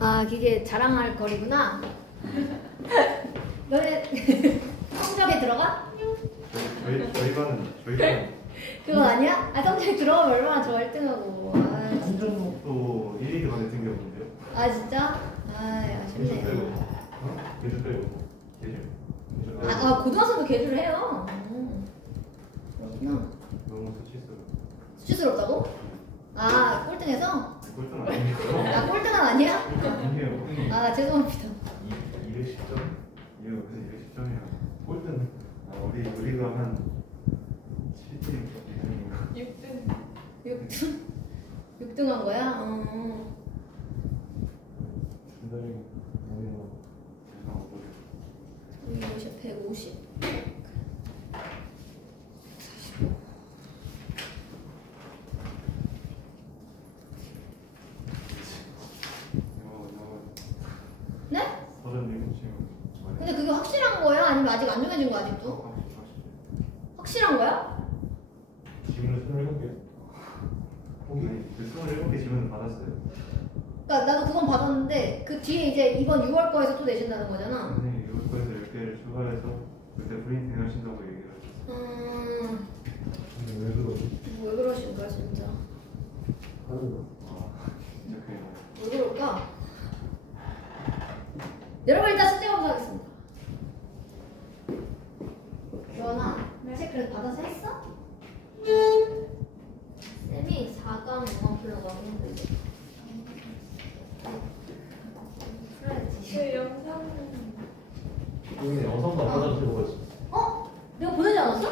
아, 그게 자랑할 거리구나. 너네 성적에 들어가? 저희 반은 그거 아니야? 아, 성적에 들어가면 얼마나 좋아, 1등하고. 아, 한전목도 1위가 됐던 게 없는데요? 아 진짜? 아, 아쉽네요. 계절 빼고 계절? 아, 고등학생도 계주를 해요. 그렇구나. 너무 수치스러워. 수치스럽다고? 아, 꼴등해서? 꼴등 아니에요? 아, 꼴등은 아니야? 아니에요. 아, 죄송합니다. 210점? 이거 무슨 210점이야? 꼴등. 우리가 한 7등 이상인가? 6등? 6등 한 거야? 준다리 뭐예요? 150, 150. 네? 37점. 근데 그게 확실한 거야? 아니면 아직 안 정해진 거 아직도? 확실한 거야? 지문을 27개. 아니, 그 27개 지문을 받았어요. 그러니까 나도 그건 받았는데 그 뒤에 이제 이번 6월 거에서 또 내신다는 거잖아. 선생님이 이번 거에서 10개를 추가해서 그때 프린팅 하신다고 얘기를 하셨어요. 왜 그러지? 왜 그러신 거야 진짜? 하는 거. 진짜 그래요. 왜 그럴까? 여러분 일단 숙제 검사하겠습니다. 유원아, 책 그래도 받아서 했어? 쌤이 4강 응원 풀려고 하는데 풀어야지. 그 영상 여기 영상도 안 받아주고 있어. 어? 내가 보내지 않았어?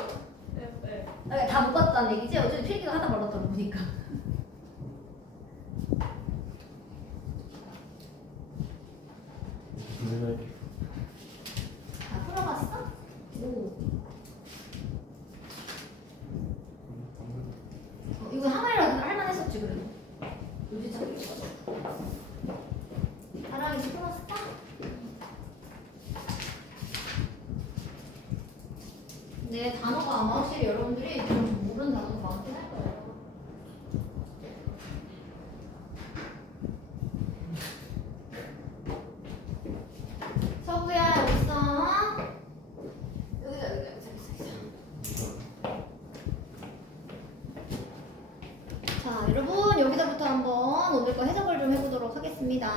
네. 아, 다 못 봤다는 얘기지? 어차피 필기가 하다 말았다고 보니까. 다 풀어봤어? 오. 이거 하나라도 할만했었지 그래도. 요지창 사랑이 풀었을까? 네, 단어가 아마 확실히 여러분들이 좀 모르는 단어가 많긴 할 거예요. 서구야, 여기 있어. 여기다. 자, 여러분 여기서부터 한번 오늘 거 해석을 좀 해보도록 하겠습니다.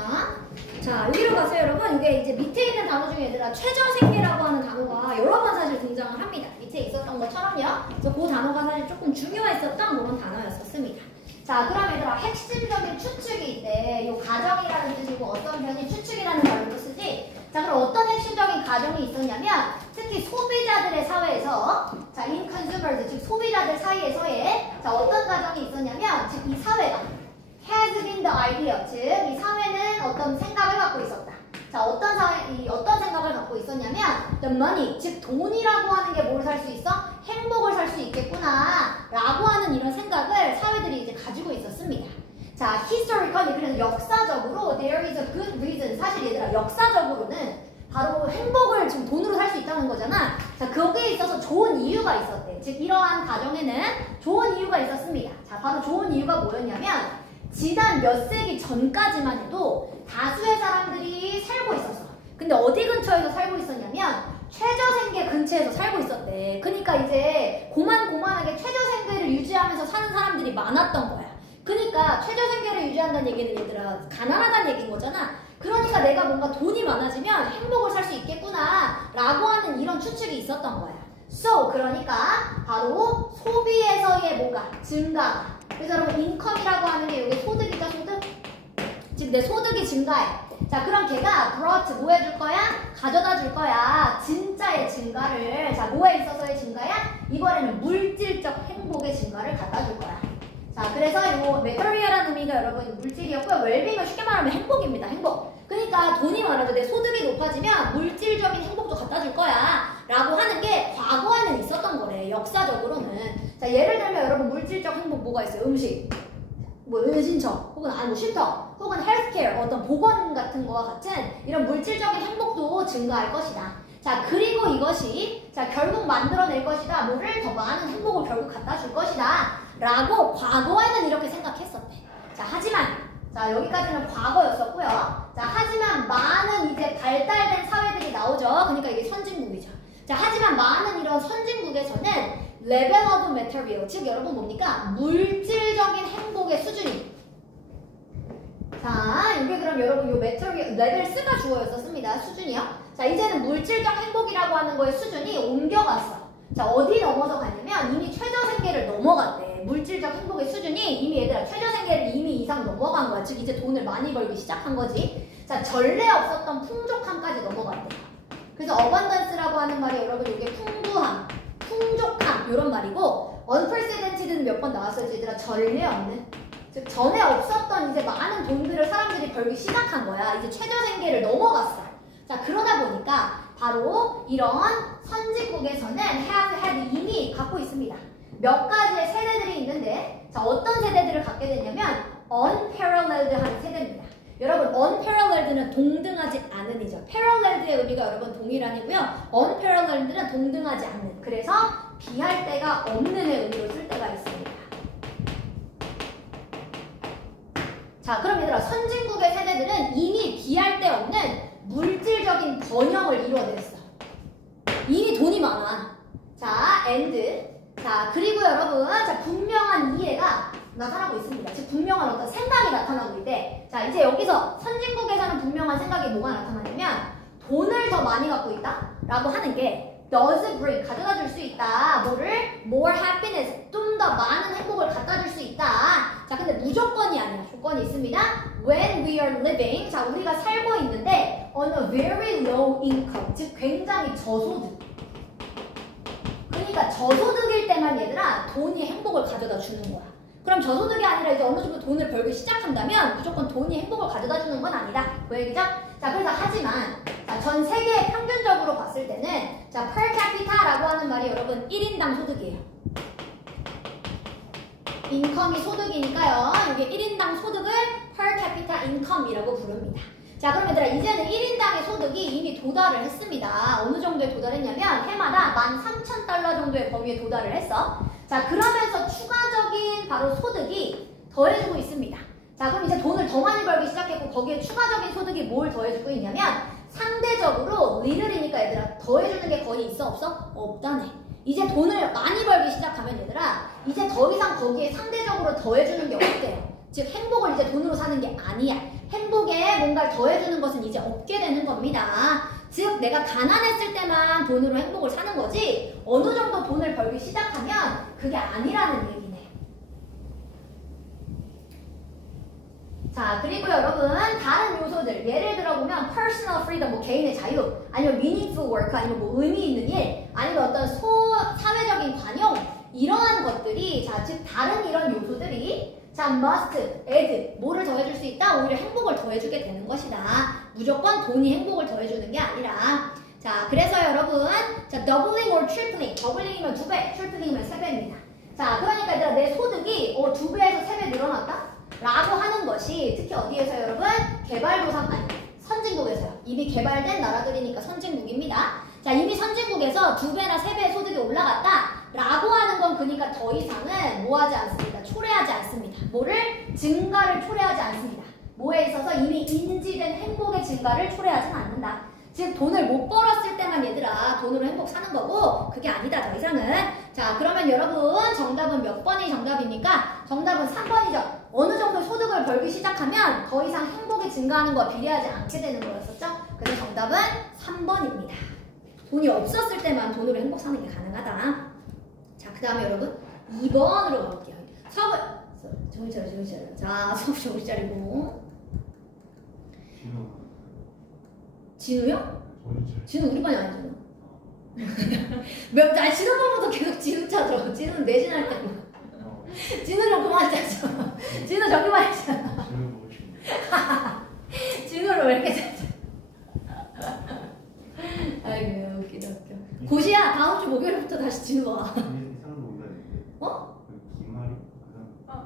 자, 여기로 가세요, 여러분. 이게 이제 밑에 있는 단어 중에 얘들아 최저생계라고 하는 단어가 여러 번 사실 등장을 합니다. 밑에 있었던 것처럼요. 그래서 그 단어가 사실 조금 중요했었던 그런 단어였었습니다. 자, 그럼 얘들아 핵심적인 추측이 있대. 요 가정이라는 뜻이고 어떤 편이 추측이라는 말로 쓰지. 자, 그럼 어떤 핵심적인 가정이 있었냐면 특히 소비자들의 사회에서 자, in consumers, 즉 소비자들 사이에서의 자, 어떤 가정이 있었냐면 즉 이 사회가 has been the idea, 즉 이 사회는 어떤 생각을 갖고 있었다. 자, 어떤 생각을 갖고 있었냐면 the money, 즉 돈이라고 하는 게 뭘 살 수 있어? 행복을 살 수 있겠구나 라고 하는 이런 생각을 사회들이 이제 가지고 있었습니다. 자, historically, 그래서 역사적으로 there is a good reason. 사실 얘들아 역사적으로는 바로 행복을 지금 돈으로 살 수 있다는 거잖아. 자, 거기에 있어서 좋은 이유가 있었대. 즉 이러한 가정에는 좋은 이유가 있었습니다. 자, 바로 좋은 이유가 뭐였냐면 지난 몇 세기 전까지만 해도 다수의 사람들이 살고 있었어. 근데 어디 근처에서 살고 있었냐면 최저생계 근처에서 살고 있었대. 그러니까 이제 고만고만하게 최저생계를 유지하면서 사는 사람들이 많았던 거야. 그러니까 최저생계를 유지한다는 얘기는 얘들아 가난하다는 얘기인 거잖아. 그러니까 내가 뭔가 돈이 많아지면 행복을 살 수 있겠구나 라고 하는 이런 추측이 있었던 거야. So, 그러니까 바로 소비에서의 뭐가? 증가가. 그래서 여러분 인컴이라고 하는 게 이게 소득이죠, 소득? 즉 내 소득이 증가해. 자, 그럼 걔가 brought 뭐 해줄 거야? 가져다 줄 거야. 진짜의 증가를. 자, 뭐에 있어서의 증가야? 이번에는 물질적 행복의 증가를 갖다 줄 거야. 자, 그래서 이 material이라는 의미가 여러분 물질이었고요. 웰빙은 쉽게 말하면 행복입니다. 행복. 그러니까 돈이 많아도 내 소득이 높아지면 물질적인 행복도 갖다 줄 거야 라고 하는 게 과거에는 있었던 거래. 역사적으로는. 자, 예를 들면 여러분 물질적 행복 뭐가 있어요? 음식, 뭐 은신처, 혹은 뭐 쉼터, 혹은 헬스케어, 어떤 보건 같은 거와 같은 이런 물질적인 행복도 증가할 것이다. 자, 그리고 이것이 자 결국 만들어낼 것이다. 뭐를 더 많은 행복을 결국 갖다 줄 것이다 라고 과거에는 이렇게 생각했었대. 자, 하지만 자, 여기까지는 과거였었고요. 자, 하지만 많은 이제 발달된 사회들이 나오죠. 그러니까 이게 선진국이죠. 자, 하지만 많은 이런 선진국에서는 level of material, 즉 여러분 뭡니까? 물질적인 행복의 수준이. 자, 이게 그럼 여러분 요 material, 레벨 쓰가 주어였었습니다. 수준이요. 자, 이제는 물질적 행복이라고 하는 거의 수준이 옮겨갔어. 자, 어디 넘어서 갔냐면 이미 최저생계를 넘어갔대. 물질적 행복의 수준이 이미 얘들아 최저생계를 이미 이상 넘어간 거야. 즉 이제 돈을 많이 벌기 시작한 거지. 자, 전례 없었던 풍족함까지 넘어갔대. 그래서 어반던스라고 하는 말이 여러분 이게 풍부함, 풍족함 이런 말이고 unprecedented는 몇 번 나왔어요. 얘들아 전례 없는. 즉 전에 없었던 이제 많은 돈들을 사람들이 벌기 시작한 거야. 이제 최저생계를 넘어갔어. 자, 그러다 보니까 바로 이런 선진국에서는 have had 이미 갖고 있습니다. 몇 가지의 세대들이 있는데 자, 어떤 세대들을 갖게 되냐면 unparalleled 하는 세대입니다. 여러분 unparalleled는 동등하지 않은이죠. paralleled의 의미가 여러분 동일한이고요. unparalleled는 동등하지 않는. 그래서 비할 데가 없는의 의미로 쓸 때가 있습니다. 자, 그럼 얘들아 선진국의 세대들은 이미 비할 데 없는 물질적인 번영을 이루어냈어. 이미 돈이 많아. 자, and. 자, 그리고 여러분, 자, 분명한 이해가 나타나고 있습니다. 즉, 분명한 어떤 생각이 나타나고 있대. 자, 이제 여기서 선진국에서는 분명한 생각이 뭐가 나타나냐면, 돈을 더 많이 갖고 있다? 라고 하는 게, does bring, 가져다 줄 수 있다. 뭐를? more happiness, 좀 더 많은 행복을 갖다 줄 수 있다. 자, 근데 무조건이 아니야. 조건이 있습니다. When we are living, 자, 우리가 살고 있는데, on a very low income, 즉, 굉장히 저소득. 그러니까 저소득일 때만 얘들아 돈이 행복을 가져다 주는 거야. 그럼 저소득이 아니라 이제 어느 정도 돈을 벌기 시작한다면 무조건 돈이 행복을 가져다 주는 건 아니다. 그 얘기죠? 자, 그래서 하지만 자, 전 세계 평균적으로 봤을 때는 자, per capita라고 하는 말이 여러분 1인당 소득이에요. 인컴이 소득이니까요. 이게 1인당 소득을 per capita income이라고 부릅니다. 자, 그럼 얘들아 이제는 1인당의 소득이 이미 도달을 했습니다. 어느 정도에 도달했냐면 해마다 13,000달러 정도의 범위에 도달을 했어. 자, 그러면서 추가적인 바로 소득이 더해주고 있습니다. 자, 그럼 이제 돈을 더 많이 벌기 시작했고 거기에 추가적인 소득이 뭘 더해주고 있냐면 상대적으로 리들이니까 얘들아 더해주는 게 거의 있어 없어? 없다네. 이제 돈을 많이 벌기 시작하면 얘들아 이제 더 이상 거기에 상대적으로 더해주는 게 없대요. 즉 행복을 이제 돈으로 사는 게 아니야. 행복에 뭔가를 더해주는 것은 이제 없게 되는 겁니다. 즉 내가 가난했을 때만 돈으로 행복을 사는 거지 어느 정도 돈을 벌기 시작하면 그게 아니라는 얘기네. 자, 그리고 여러분 다른 요소들 예를 들어보면 personal freedom, 뭐 개인의 자유 아니면 meaningful work 아니면 뭐 의미 있는 일 아니면 어떤 사회적인 관용 이러한 것들이 자, 즉 다른 이런 요소들이 자, must, add, 뭐를 더해줄 수 있다? 오히려 행복을 더해주게 되는 것이다. 무조건 돈이 행복을 더해주는 게 아니라 자, 그래서 여러분 자, doubling or tripling, 더블링이면 2배, 트리플링이면 3배입니다. 자, 그러니까 얘들아 내 소득이 2배에서 3배 늘어났다? 라고 하는 것이 특히 어디에서 여러분? 개발도상, 아니 선진국에서요. 이미 개발된 나라들이니까 선진국입니다. 자, 이미 선진국에서 2배나 3배의 소득이 올라갔다? 라고 하는 건 그러니까 더 이상은 뭐하지 않습니다. 초래하지 않습니다. 뭐를? 증가를 초래하지 않습니다. 뭐에 있어서 이미 인지된 행복의 증가를 초래하지는 않는다. 즉 돈을 못 벌었을 때만 얘들아 돈으로 행복 사는 거고 그게 아니다. 더 이상은. 자, 그러면 여러분 정답은 몇 번이 정답입니까? 정답은 3번이죠. 어느 정도 소득을 벌기 시작하면 더 이상 행복이 증가하는 거와 비례하지 않게 되는 거였었죠. 그래서 정답은 3번입니다. 돈이 없었을 때만 돈으로 행복 사는 게 가능하다. 자, 그 다음에 여러분 2번으로 가볼게요. 수업을 정신 차려. 자, 수업 정신 차리고. 진우요? 진우 우리 반이 아니잖아. 왜? 진우번부터 계속 진우 찾아. 진우는 내신할 때. 진우 좀 그만 찾아. 진우 저기만 했잖아. 진우를 왜 이렇게 찾아? 아이고 웃기다 웃겨. 고시야 다음 주 목요일부터 다시 진우 와. 어?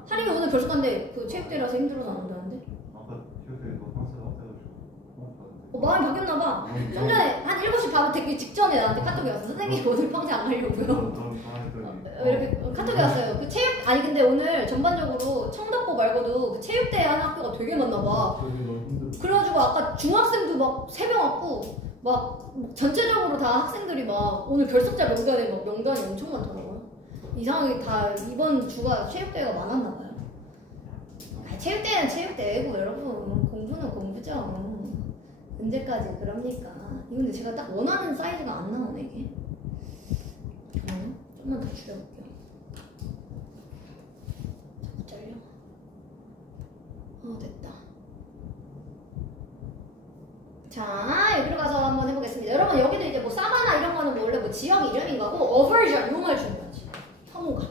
하림이 오늘 벌써 간대. 그 체육대회라서 힘들어서 안 온다는데? 아까 체육대회 너 항상 앞에가지고 마음이 바뀌었나봐. 좀 전에 한 7시 반 되기 직전에 나한테 카톡이 왔어. 선생님 오늘 평생 안 가려고요. 이렇게 카톡이 왔어요. 그 체육 아니 근데 오늘 전반적으로 청덕고 말고도 그 체육대회 하는 학교가 되게 많나 봐. 그래가지고 아까 중학생도 막 3명 왔고 막 전체적으로 다 학생들이 막 오늘 결석자 명단에 막 명단이 엄청 많더라고요. 이상하게 다 이번 주가 체육대회가 많았나 봐요. 체육대회는 체육대회고 여러분 공부는 공부죠. 언제까지 그럽니까? 이거 근데 제가 딱 원하는 사이즈가 안 나오네 이게. 좀만 더 줄여볼게요. 자꾸 잘려. 됐다. 자, 여기로 가서 한번 해보겠습니다. 여러분 여기도 이제 뭐 사바나 이런 거는 원래 뭐 지역 이름인 거고 어버전 요 말 중요하지. 혐오감.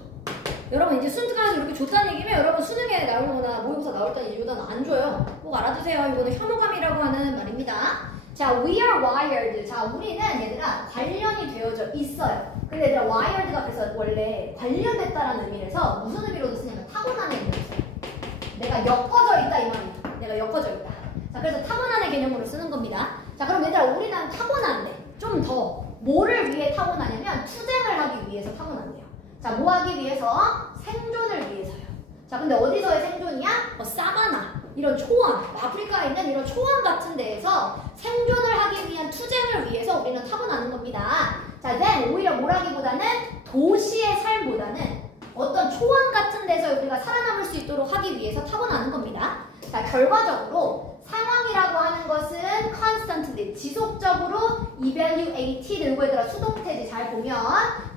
여러분 이제 순간에서 이렇게 좋다는 얘기면 여러분 수능에 나오거나 모의고사 나올 때는 이보다는 안 줘요. 꼭 알아두세요. 이거는 혐오감이라고 하는 말입니다. 자, we are wired. 자, 우리는 얘들아 관련이 되어져 있어요. 근데 얘들아 wired가 그래서 원래 관련됐다라는 의미에서 무슨 의미로 쓰냐면 타고난 의미로 써요. 내가 엮어져 있다 이 말이야. 내가 엮어져 있다. 자, 그래서 타고난의 개념으로 쓰는 겁니다. 자, 그럼 얘들아 우리는 타고난데 좀 더 뭐를 위해 타고나냐면 투쟁을 하기 위해서 타고난대요. 자, 뭐 하기 위해서? 생존을 위해서요. 자, 근데 어디서의 생존이야? 사바나, 이런 초원, 아프리카에 있는 이런 초원 같은 데에서 생존을 하기 위한 투쟁을 위해서 우리는 타고나는 겁니다. 자, then 오히려 뭐라기보다는 도시의 삶보다는 어떤 초원 같은 데서 우리가 살아남을 수 있도록 하기 위해서 타고나는 겁니다. 자, 결과적으로 상황이라고 하는 것은 constantly, 지속적으로 evaluated, 이거 얘들아 수동태지 잘 보면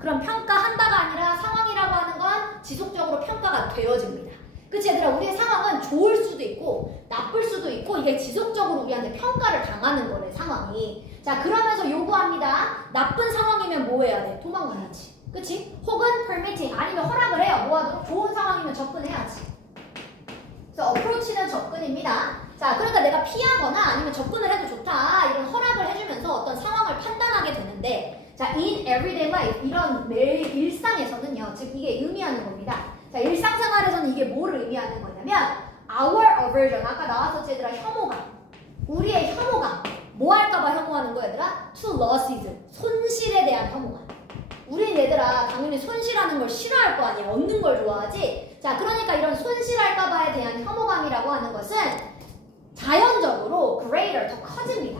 그럼 평가한다가 아니라 상황이라고 하는 건 지속적으로 평가가 되어집니다. 그치 얘들아 우리의 상황은 좋을 수도 있고 나쁠 수도 있고 이게 지속적으로 우리한테 평가를 당하는 거래 상황이. 자, 그러면서 요구합니다. 나쁜 상황이면 뭐 해야 돼? 도망가야지. 그치? 혹은 permitting, 아니면 허락을 해요. 뭐 하도록? 좋은 상황이면 접근해야지. 그래서 approach는 접근입니다. 자, 그러니까 내가 피하거나 아니면 접근을 해도 좋다 이런 허락을 해주면서 어떤 상황을 판단하게 되는데, 자, in everyday life 이런 매일 일상에서는요, 즉 이게 의미하는 겁니다. 자, 일상생활에서는 이게 뭐를 의미하는 거냐면 our aversion, 아까 나왔었지 얘들아, 혐오감, 우리의 혐오감, 뭐 할까봐 혐오하는 거 얘들아? to losses, 손실에 대한 혐오감. 우린 얘들아 당연히 손실하는 걸 싫어할 거 아니야. 얻는 걸 좋아하지. 자, 그러니까 이런 손실할까봐에 대한 혐오감이라고 하는 것은 자연적으로 greater, 더 커집니다.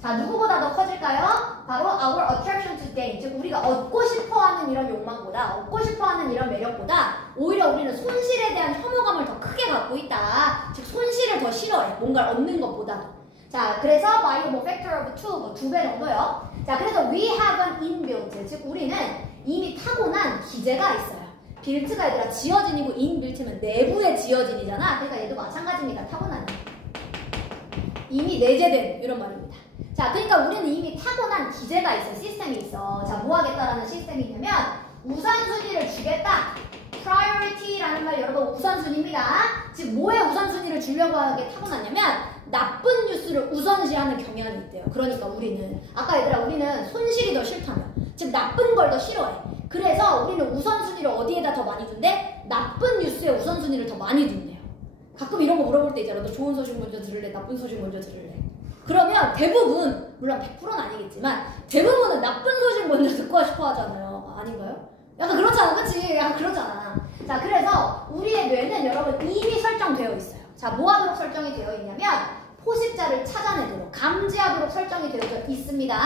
자, 누구보다 더 커질까요? 바로 our attraction to gain, 즉 우리가 얻고 싶어하는 이런 욕망보다, 얻고 싶어하는 이런 매력보다 오히려 우리는 손실에 대한 혐오감을 더 크게 갖고 있다. 즉 손실을 더 싫어해, 뭔가를 얻는 것보다. 자, 그래서 by 뭐 factor of 2, 뭐 2배 정도요. 자, 그래서 we have an inbuilt, 즉 우리는 이미 타고난 기제가 있어요. built가 얘들아 지어진이고 inbuilt면 내부에 지어진이잖아. 그러니까 얘도 마찬가지입니다. 타고난, 이미 내재된 이런 말입니다. 자, 그러니까 우리는 이미 타고난 기제가 있어, 시스템이 있어. 자, 뭐 하겠다라는 시스템이 있냐면 우선순위를 주겠다. priority라는 말 여러분 우선순위입니다. 즉 뭐에 우선순위를 주려고 하게 타고났냐면 나쁜 뉴스를 우선시하는 경향이 있대요. 그러니까 우리는 아까 얘들아 우리는 손실이 더 싫다며, 즉 나쁜 걸 더 싫어해. 그래서 우리는 우선순위를 어디에다 더 많이 둔대? 나쁜 뉴스에 우선순위를 더 많이 둔대요. 가끔 이런 거 물어볼 때 있잖아. 너 좋은 소식 먼저 들을래? 나쁜 소식 먼저 들을래? 그러면 대부분, 물론 100%는 아니겠지만 대부분은 나쁜 소식 먼저 듣고 싶어 하잖아요. 아닌가요? 약간 그렇잖아, 그치? 약간 그렇잖아. 자, 그래서 우리의 뇌는 여러분 이미 설정되어 있어요. 자, 뭐 하도록 설정이 되어 있냐면 포식자를 찾아내도록, 감지하도록 설정이 되어 있습니다.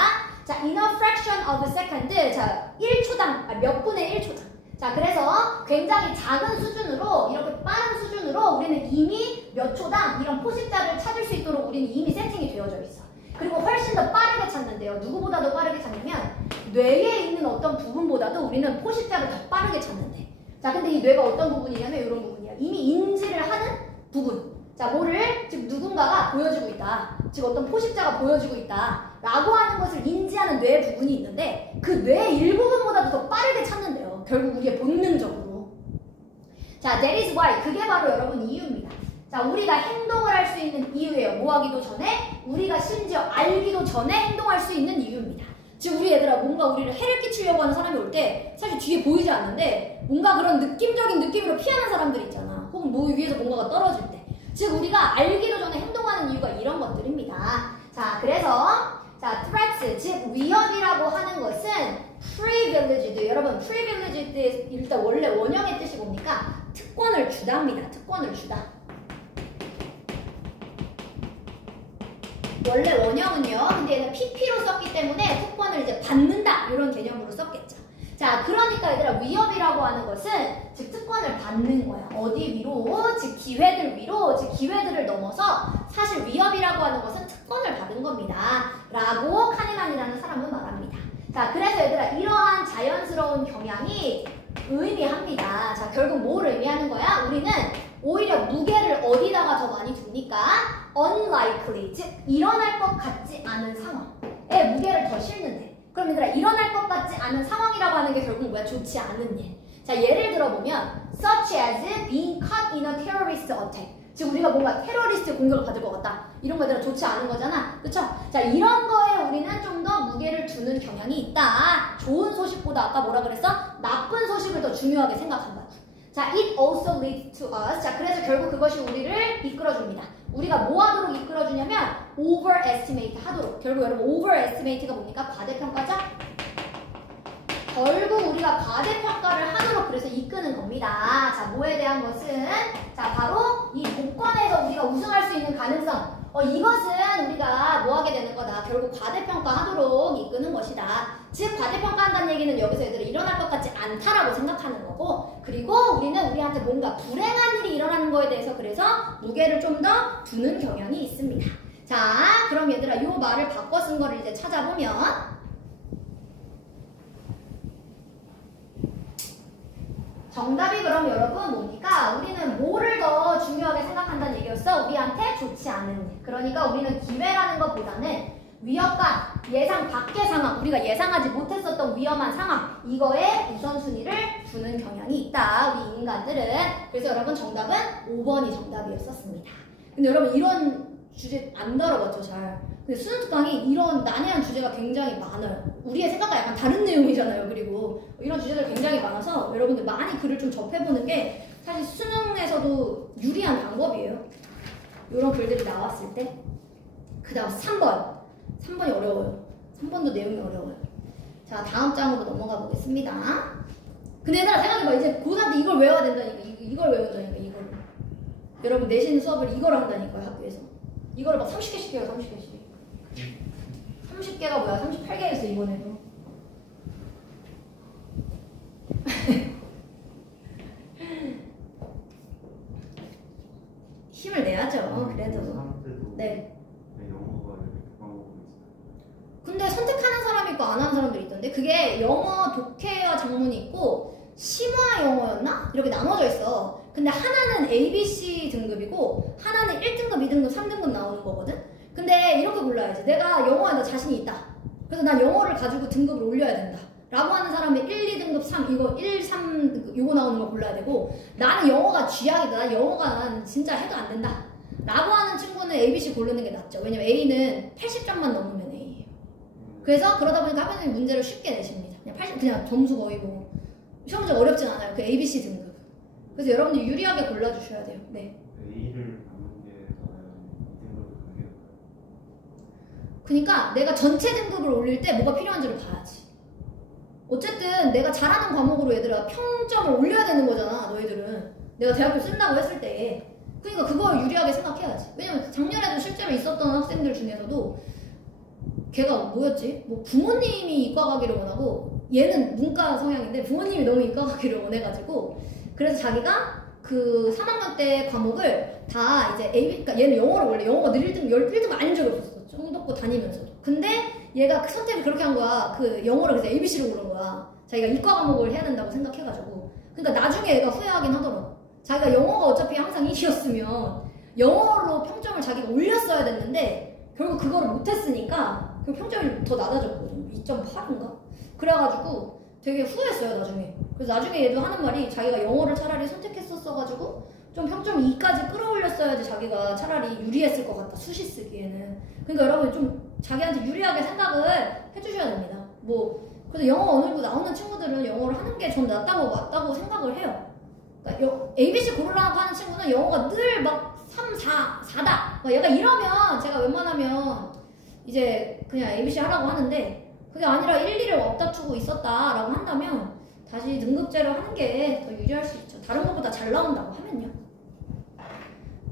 자, in a fraction of a second, 자, 1초당, 몇 분의 1초당. 자, 그래서 굉장히 작은 수준으로, 이렇게 빠른 수준으로 우리는 이미 몇 초당 이런 포식자를 찾을 수 있도록 우리는 이미 세팅이 되어져 있어. 그리고 훨씬 더 빠르게 찾는데요. 누구보다 더 빠르게 찾냐면 뇌에 있는 어떤 부분보다도 우리는 포식자를 더 빠르게 찾는데. 자, 근데 이 뇌가 어떤 부분이냐면 이런 부분이야. 이미 인지를 하는 부분. 자, 뭐를, 즉 누군가가 보여주고 있다. 즉 어떤 포식자가 보여주고 있다. 라고 하는 것을 인지하는 뇌 부분이 있는데 그 뇌 일부분보다도 더 빠르게 찾는데요. 결국 우리의 본능적으로. 자, that is why. 그게 바로 여러분 이유입니다. 자, 우리가 행동을 할 수 있는 이유예요. 뭐 하기도 전에, 우리가 심지어 알기도 전에 행동할 수 있는 이유입니다. 즉 우리 얘들아 뭔가 우리를 해를 끼치려고 하는 사람이 올 때 사실 뒤에 보이지 않는데 뭔가 그런 느낌적인 느낌으로 피하는 사람들 있잖아. 혹은 뭐 위에서 뭔가가 떨어질 때. 즉 우리가 알기도 전에 행동하는 이유가 이런 것들입니다. 자, 그래서 자, threats, 즉 위협이라고 하는 것은 privileged. 여러분 privileged 일단 원래 원형의 뜻이 뭡니까? 특권을 주다입니다. 특권을 주다. 원래 원형은요. 근데 얘는 PP로 썼기 때문에 특권을 이제 받는다 이런 개념으로 썼겠죠. 자, 그러니까 얘들아 위협이라고 하는 것은 즉 특권을 받는 거야. 어디 위로? 즉 기회들 위로, 즉 기회들을 넘어서 사실 위협이라고 하는 것은 특권을 받은 겁니다. 라고 카니만이라는 사람은 말합니다. 자, 그래서 얘들아 이러한 자연스러운 경향이 의미합니다. 자, 결국 뭘 의미하는 거야? 우리는 오히려 무게를 어디다가 더 많이 둡니까? unlikely, 즉 일어날 것 같지 않은 상황에 무게를 더 싣는데, 그럼 얘들아 일어날 것 같지 않은 상황이라고 하는 게 결국 뭐야? 좋지 않은 일. 자, 예를 들어보면 such as being caught in a terrorist attack, 즉 우리가 뭔가 테러리스트 공격을 받을 것 같다, 이런 거들은 좋지 않은 거잖아, 그쵸? 자, 이런 거에 우리는 좀 더 무게를 두는 경향이 있다. 좋은 소식보다 아까 뭐라 그랬어? 나쁜 소식을 더 중요하게 생각한다. 자, it also leads to us. 자, 그래서 결국 그것이 우리를 이끌어줍니다. 우리가 뭐 하도록 이끌어주냐면 overestimate 하도록. 결국 여러분 overestimate가 뭡니까? 과대평가죠? 결국 우리가 과대평가를 하도록 그래서 이끄는 겁니다. 자, 뭐에 대한 것은? 자, 바로 이 복권에서 우리가 우승할 수 있는 가능성. 이것은 우리가 뭐 하게 되는 거다. 결국 과대평가 하도록 이끄는 것이다. 즉 과대평가한다는 얘기는 여기서 애들이 일어날 것 같지 않다라고 생각하는 거고, 그리고 우리는 우리한테 뭔가 불행한 일이 일어나는 거에 대해서 그래서 무게를 좀 더 두는 경향이 있습니다. 자, 그럼 얘들아 요 말을 바꿔 쓴 거를 이제 찾아보면 정답이 그럼 여러분 뭡니까? 우리는 뭐를 더 중요하게 생각한다는 얘기였어? 우리한테 좋지 않은 일. 그러니까 우리는 기회라는 것보다는 위협과 예상 밖의 상황, 우리가 예상하지 못했었던 위험한 상황, 이거에 우선순위를 두는 경향이 있다, 우리 인간들은. 그래서 여러분 정답은 5번이 정답이었었습니다. 근데 여러분 이런 주제 안 다뤄봤죠, 잘. 근데 수능 특강이 이런 난해한 주제가 굉장히 많아요. 우리의 생각과 약간 다른 내용이잖아요. 그리고 이런 주제들 굉장히 많아서 여러분들 많이 글을 좀 접해보는 게 사실 수능에서도 유리한 방법이에요. 이런 글들이 나왔을 때. 그 다음 3번. 3번이 어려워요. 3번도 내용이 어려워요. 자, 다음 장으로 넘어가 보겠습니다. 근데 얘들아 생각해봐. 이제 고3 때 이걸 외워야 된다니까. 이걸 외운다니까. 이걸. 여러분 내신 수업을 이걸 한다니까요. 학교에서. 이거를 막 30개씩 해요. 30개씩. 30개가 뭐야? 38개였어 이번에도. 힘을 내야죠. 그래도. 네. 근데 선택하는 사람이 있고 안 하는 사람들이 있던데, 그게 영어 독해와 작문이 있고 심화 영어였나? 이렇게 나눠져 있어. 근데 하나는 ABC 등급이고 하나는 1등급, 2등급, 3등급 나오는 거거든? 근데 이렇게 골라야지. 내가 영어에 나 자신이 있다. 그래서 난 영어를 가지고 등급을 올려야 된다. 라고 하는 사람은 1, 2등급, 3, 이거 1, 3, 이거 나오는 거 골라야 되고, 나는 영어가 쥐약이다. 난 영어가 난 진짜 해도 안 된다. 라고 하는 친구는 ABC 고르는 게 낫죠. 왜냐면 A는 80점만 넘으면 A예요. 그래서 그러다 보니까 학교생이 문제를 쉽게 내십니다. 그냥 점수 거의 뭐 시험 문제 어렵진 않아요. 그 ABC 등급. 그래서 여러분들 유리하게 골라주셔야 돼요. 네. A를 받는 게 나아요? 2등급을 받는 게 나아요? 그러니까 내가 전체 등급을 올릴 때 뭐가 필요한지를 봐야지. 어쨌든 내가 잘하는 과목으로 얘들아 평점을 올려야 되는 거잖아. 너희들은 내가 대학교 쓴다고 했을 때. 그러니까 그거 유리하게 생각해야지. 왜냐면 작년에도 실제로 있었던 학생들 중에서도 걔가 뭐였지? 뭐 부모님이 이과 가기를 원하고, 얘는 문과 성향인데 부모님이 너무 이과 가기를 원해가지고, 그래서 자기가 그 3학년 때 과목을 다 이제 그러니까 얘는 영어를 원래 영어가 늘 1등 아닌 적이 없었어. 중독고 다니면서도. 근데 얘가 그 선택을 그렇게 한 거야. 그 영어를 그래서 ABC로 고른 거야. 자기가 이과 과목을 해야 된다고 생각해가지고. 그러니까 나중에 얘가 후회하긴 하더라고. 자기가 영어가 어차피 항상 1이었으면 영어로 평점을 자기가 올렸어야 됐는데 결국 그거를 못했으니까 그 평점이 더 낮아졌거든. 2.8인가? 그래가지고 되게 후회했어요 나중에. 그래서 나중에 얘도 하는 말이 자기가 영어를 차라리 선택했었어가지고 좀 평점 2까지 끌어올렸어야지 자기가 차라리 유리했을 것 같다, 수시 쓰기에는. 그러니까 여러분 좀 자기한테 유리하게 생각을 해주셔야 됩니다. 뭐 그래서 영어 어눌고 나오는 친구들은 영어를 하는 게 전 맞다고 생각을 해요. 그러니까 ABC 고르라고 하는 친구는 영어가 늘 막 3, 4다 막 얘가 이러면 제가 웬만하면 이제 그냥 ABC 하라고 하는데, 그게 아니라 1, 2를 엎다투고 있었다라고 한다면 다시 등급제로 하는 게 더 유리할 수 있죠. 다른 것보다 잘 나온다고 하면요.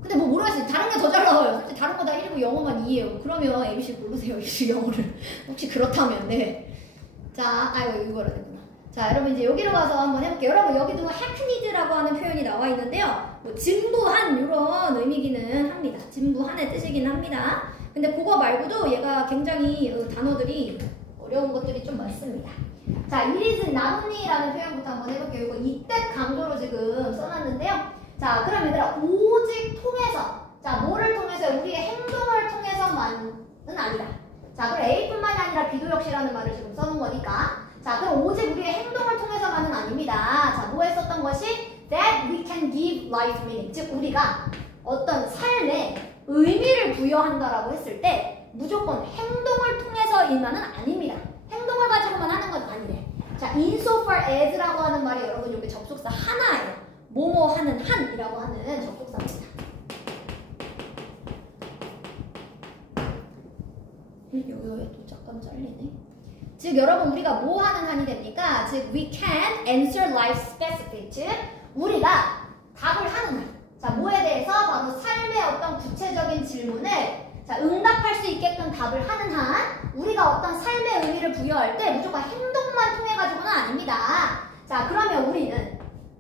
근데 뭐 모르겠어요. 다른 게 더 잘 나와요. 솔직히 다른 거다 1이고 영어만 2예요. 그러면 ABC 고르세요. ABC 영어를. 혹시 그렇다면 네. 자, 아이고 이거라 됐구나. 자, 여러분 이제 여기로 가서 한번 해볼게요. 여러분 여기도 hackneyed라고 하는 표현이 나와 있는데요. 뭐 진부한 이런 의미기는 합니다. 진부한의 뜻이긴 합니다. 근데 그거 말고도 얘가 굉장히 단어들이 어려운 것들이 좀 많습니다. 자, it is not only라는 표현부터 한번 해볼게요. 이거 이때 강조로 지금 써놨는데요. 자, 그럼 얘들아 오직 통해서, 자, 뭐를 통해서? 우리의 행동을 통해서만은 아니다. 자, 그럼 A뿐만이 아니라 B도 역시라는 말을 지금 써놓은 거니까. 자, 그럼 오직 우리의 행동을 통해서만은 아닙니다. 자, 뭐 했었던 것이? That we can give life meaning. 즉, 우리가 어떤 삶에 의미를 부여한다라고 했을 때 무조건 행동을 통해서일만은 아닙니다. 행동을 가지고만 하는 건 아니래. 자, insofar as라고 하는 말이 여러분 여기 접속사 하나예요. 뭐뭐 하는 한이라고 하는 접속사입니다. 여기가 왜 또 잠깐 잘리네. 즉 여러분 우리가 뭐 하는 한이 됩니까? 즉 we can answer life specific. 즉 우리가 답을 하는 한. 자, 뭐에 대해서? 바로 삶의 어떤 구체적인 질문을 자, 응답할 수 있게끔 답을 하는 한 우리가 어떤 삶의 의미를 부여할 때 무조건 행동만 통해 가지고는 아닙니다. 자, 그러면 우리는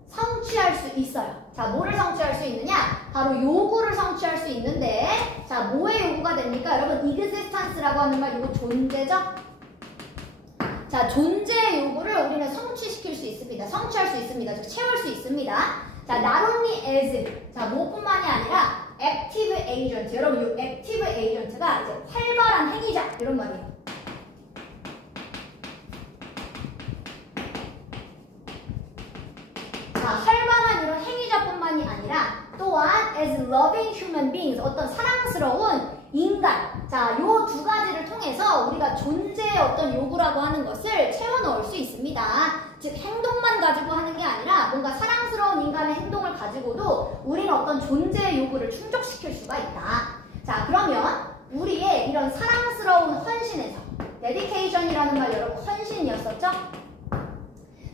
성취할 수 있어요. 자, 뭐를 성취할 수 있느냐? 바로 요구를 성취할 수 있는데 자, 뭐의 요구가 됩니까? 여러분 existence라고 하는 말 이거 존재죠? 자, 존재의 요구를 우리는 성취시킬 수 있습니다. 성취할 수 있습니다. 즉 채울 수 있습니다. 자, not only as 자, 뭐뿐만이 아니라 active agent. 여러분 이 active agent가 이제 활발한 행위자 이런 말이에요. 자, 활발한 이런 행위자뿐만이 아니라 또한 as loving human beings 어떤 사랑스러운 인간. 자, 요 두 가지를 통해서 우리가 존재의 어떤 요구라고 하는 것을 채워 넣을 수 있습니다. 즉 행동만 가지고 하는 게 아니라 뭔가 사랑스러운 인간의 행동을 가지고도 우리는 어떤 존재의 요구를 충족시킬 수가 있다. 자, 그러면 우리의 이런 사랑스러운 헌신에서 dedication이라는 말 여러분 헌신이었었죠?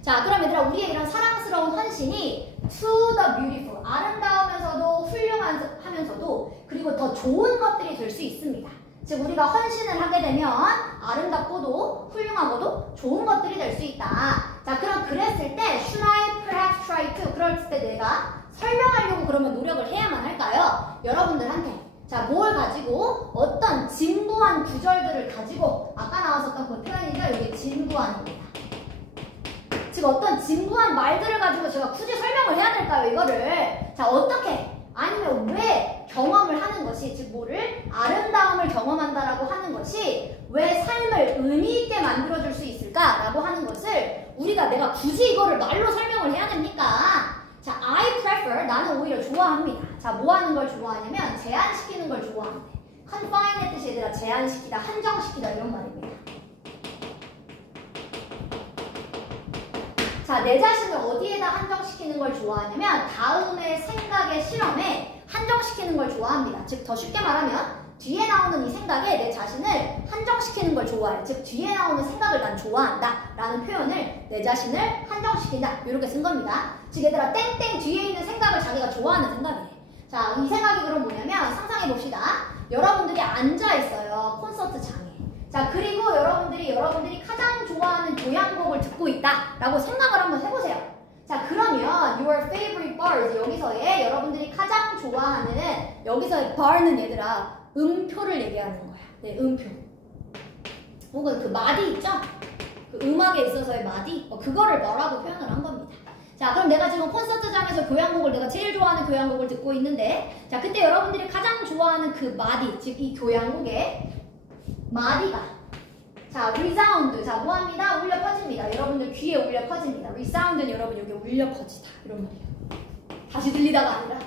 자, 그럼 얘들아 우리의 이런 사랑스러운 헌신이 to the beautiful 아름다우면서도 훌륭하면서도 그리고 더 좋은 것들이 될 수 있습니다. 즉 우리가 헌신을 하게 되면 아름답고도 훌륭하고도 좋은 것들이 될 수 있다. 자, 그럼 그랬을 때 should I perhaps try to 그럴 때 내가 설명하려고 그러면 노력을 해야만 할까요? 여러분들한테 자, 뭘 가지고 어떤 진부한 구절들을 가지고 아까 나왔었던 그 표현이죠. 여기 진부한입니다. 즉 어떤 진부한 말들을 가지고 제가 굳이 설명을 해야 될까요? 이거를 자, 어떻게 아니면 왜 경험을 하는 것이 즉 뭐를 아름다움을 경험한다라고 하는 것이 왜 삶을 의미 있게 만들어줄 수 있을까라고 하는 것을 우리가 내가 굳이 이거를 말로 설명을 해야 됩니까? 자, I prefer 나는 오히려 좋아합니다. 자, 뭐 하는 걸 좋아하냐면 제한시키는 걸 좋아한대. confine의 뜻이 얘들아 제한시키다, 한정시키다 이런 말입니다. 자, 내 자신을 어디에다 한정시키는 걸 좋아하냐면 다음의 생각의 실험에 한정시키는 걸 좋아합니다. 즉 더 쉽게 말하면 뒤에 나오는 이 생각에 내 자신을 한정시키는 걸 좋아해. 즉 뒤에 나오는 생각을 난 좋아한다 라는 표현을 내 자신을 한정시킨다 이렇게 쓴 겁니다. 즉 얘들아 땡땡 뒤에 있는 생각을 자기가 좋아하는 생각이래. 자, 이 생각이 그럼 뭐냐면 상상해 봅시다. 여러분들이 앉아 있어요. 콘서트장에. 자, 그리고 여러분들이 가장 좋아하는 교향곡을 듣고 있다 라고 생각을 한번 해보세요. 자, 그러면 your favorite bars 여기서의 여러분들이 가장 좋아하는 여기서의 bar는 얘들아 음표를 얘기하는 거야. 네, 음표. 혹은 그 마디 있죠? 그 음악에 있어서의 마디? 그거를 뭐라고 표현을 한 겁니다. 자, 그럼 내가 지금 콘서트장에서 교향곡을 내가 제일 좋아하는 교향곡을 듣고 있는데 자, 그때 여러분들이 가장 좋아하는 그 마디, 즉 이 교향곡의 마디가 자, resound. 자, 뭐합니다? 울려 퍼집니다. 여러분들 귀에 울려 퍼집니다. resound는 여러분 여기 울려 퍼지다. 이런 말이에요. 다시 들리다가 아니라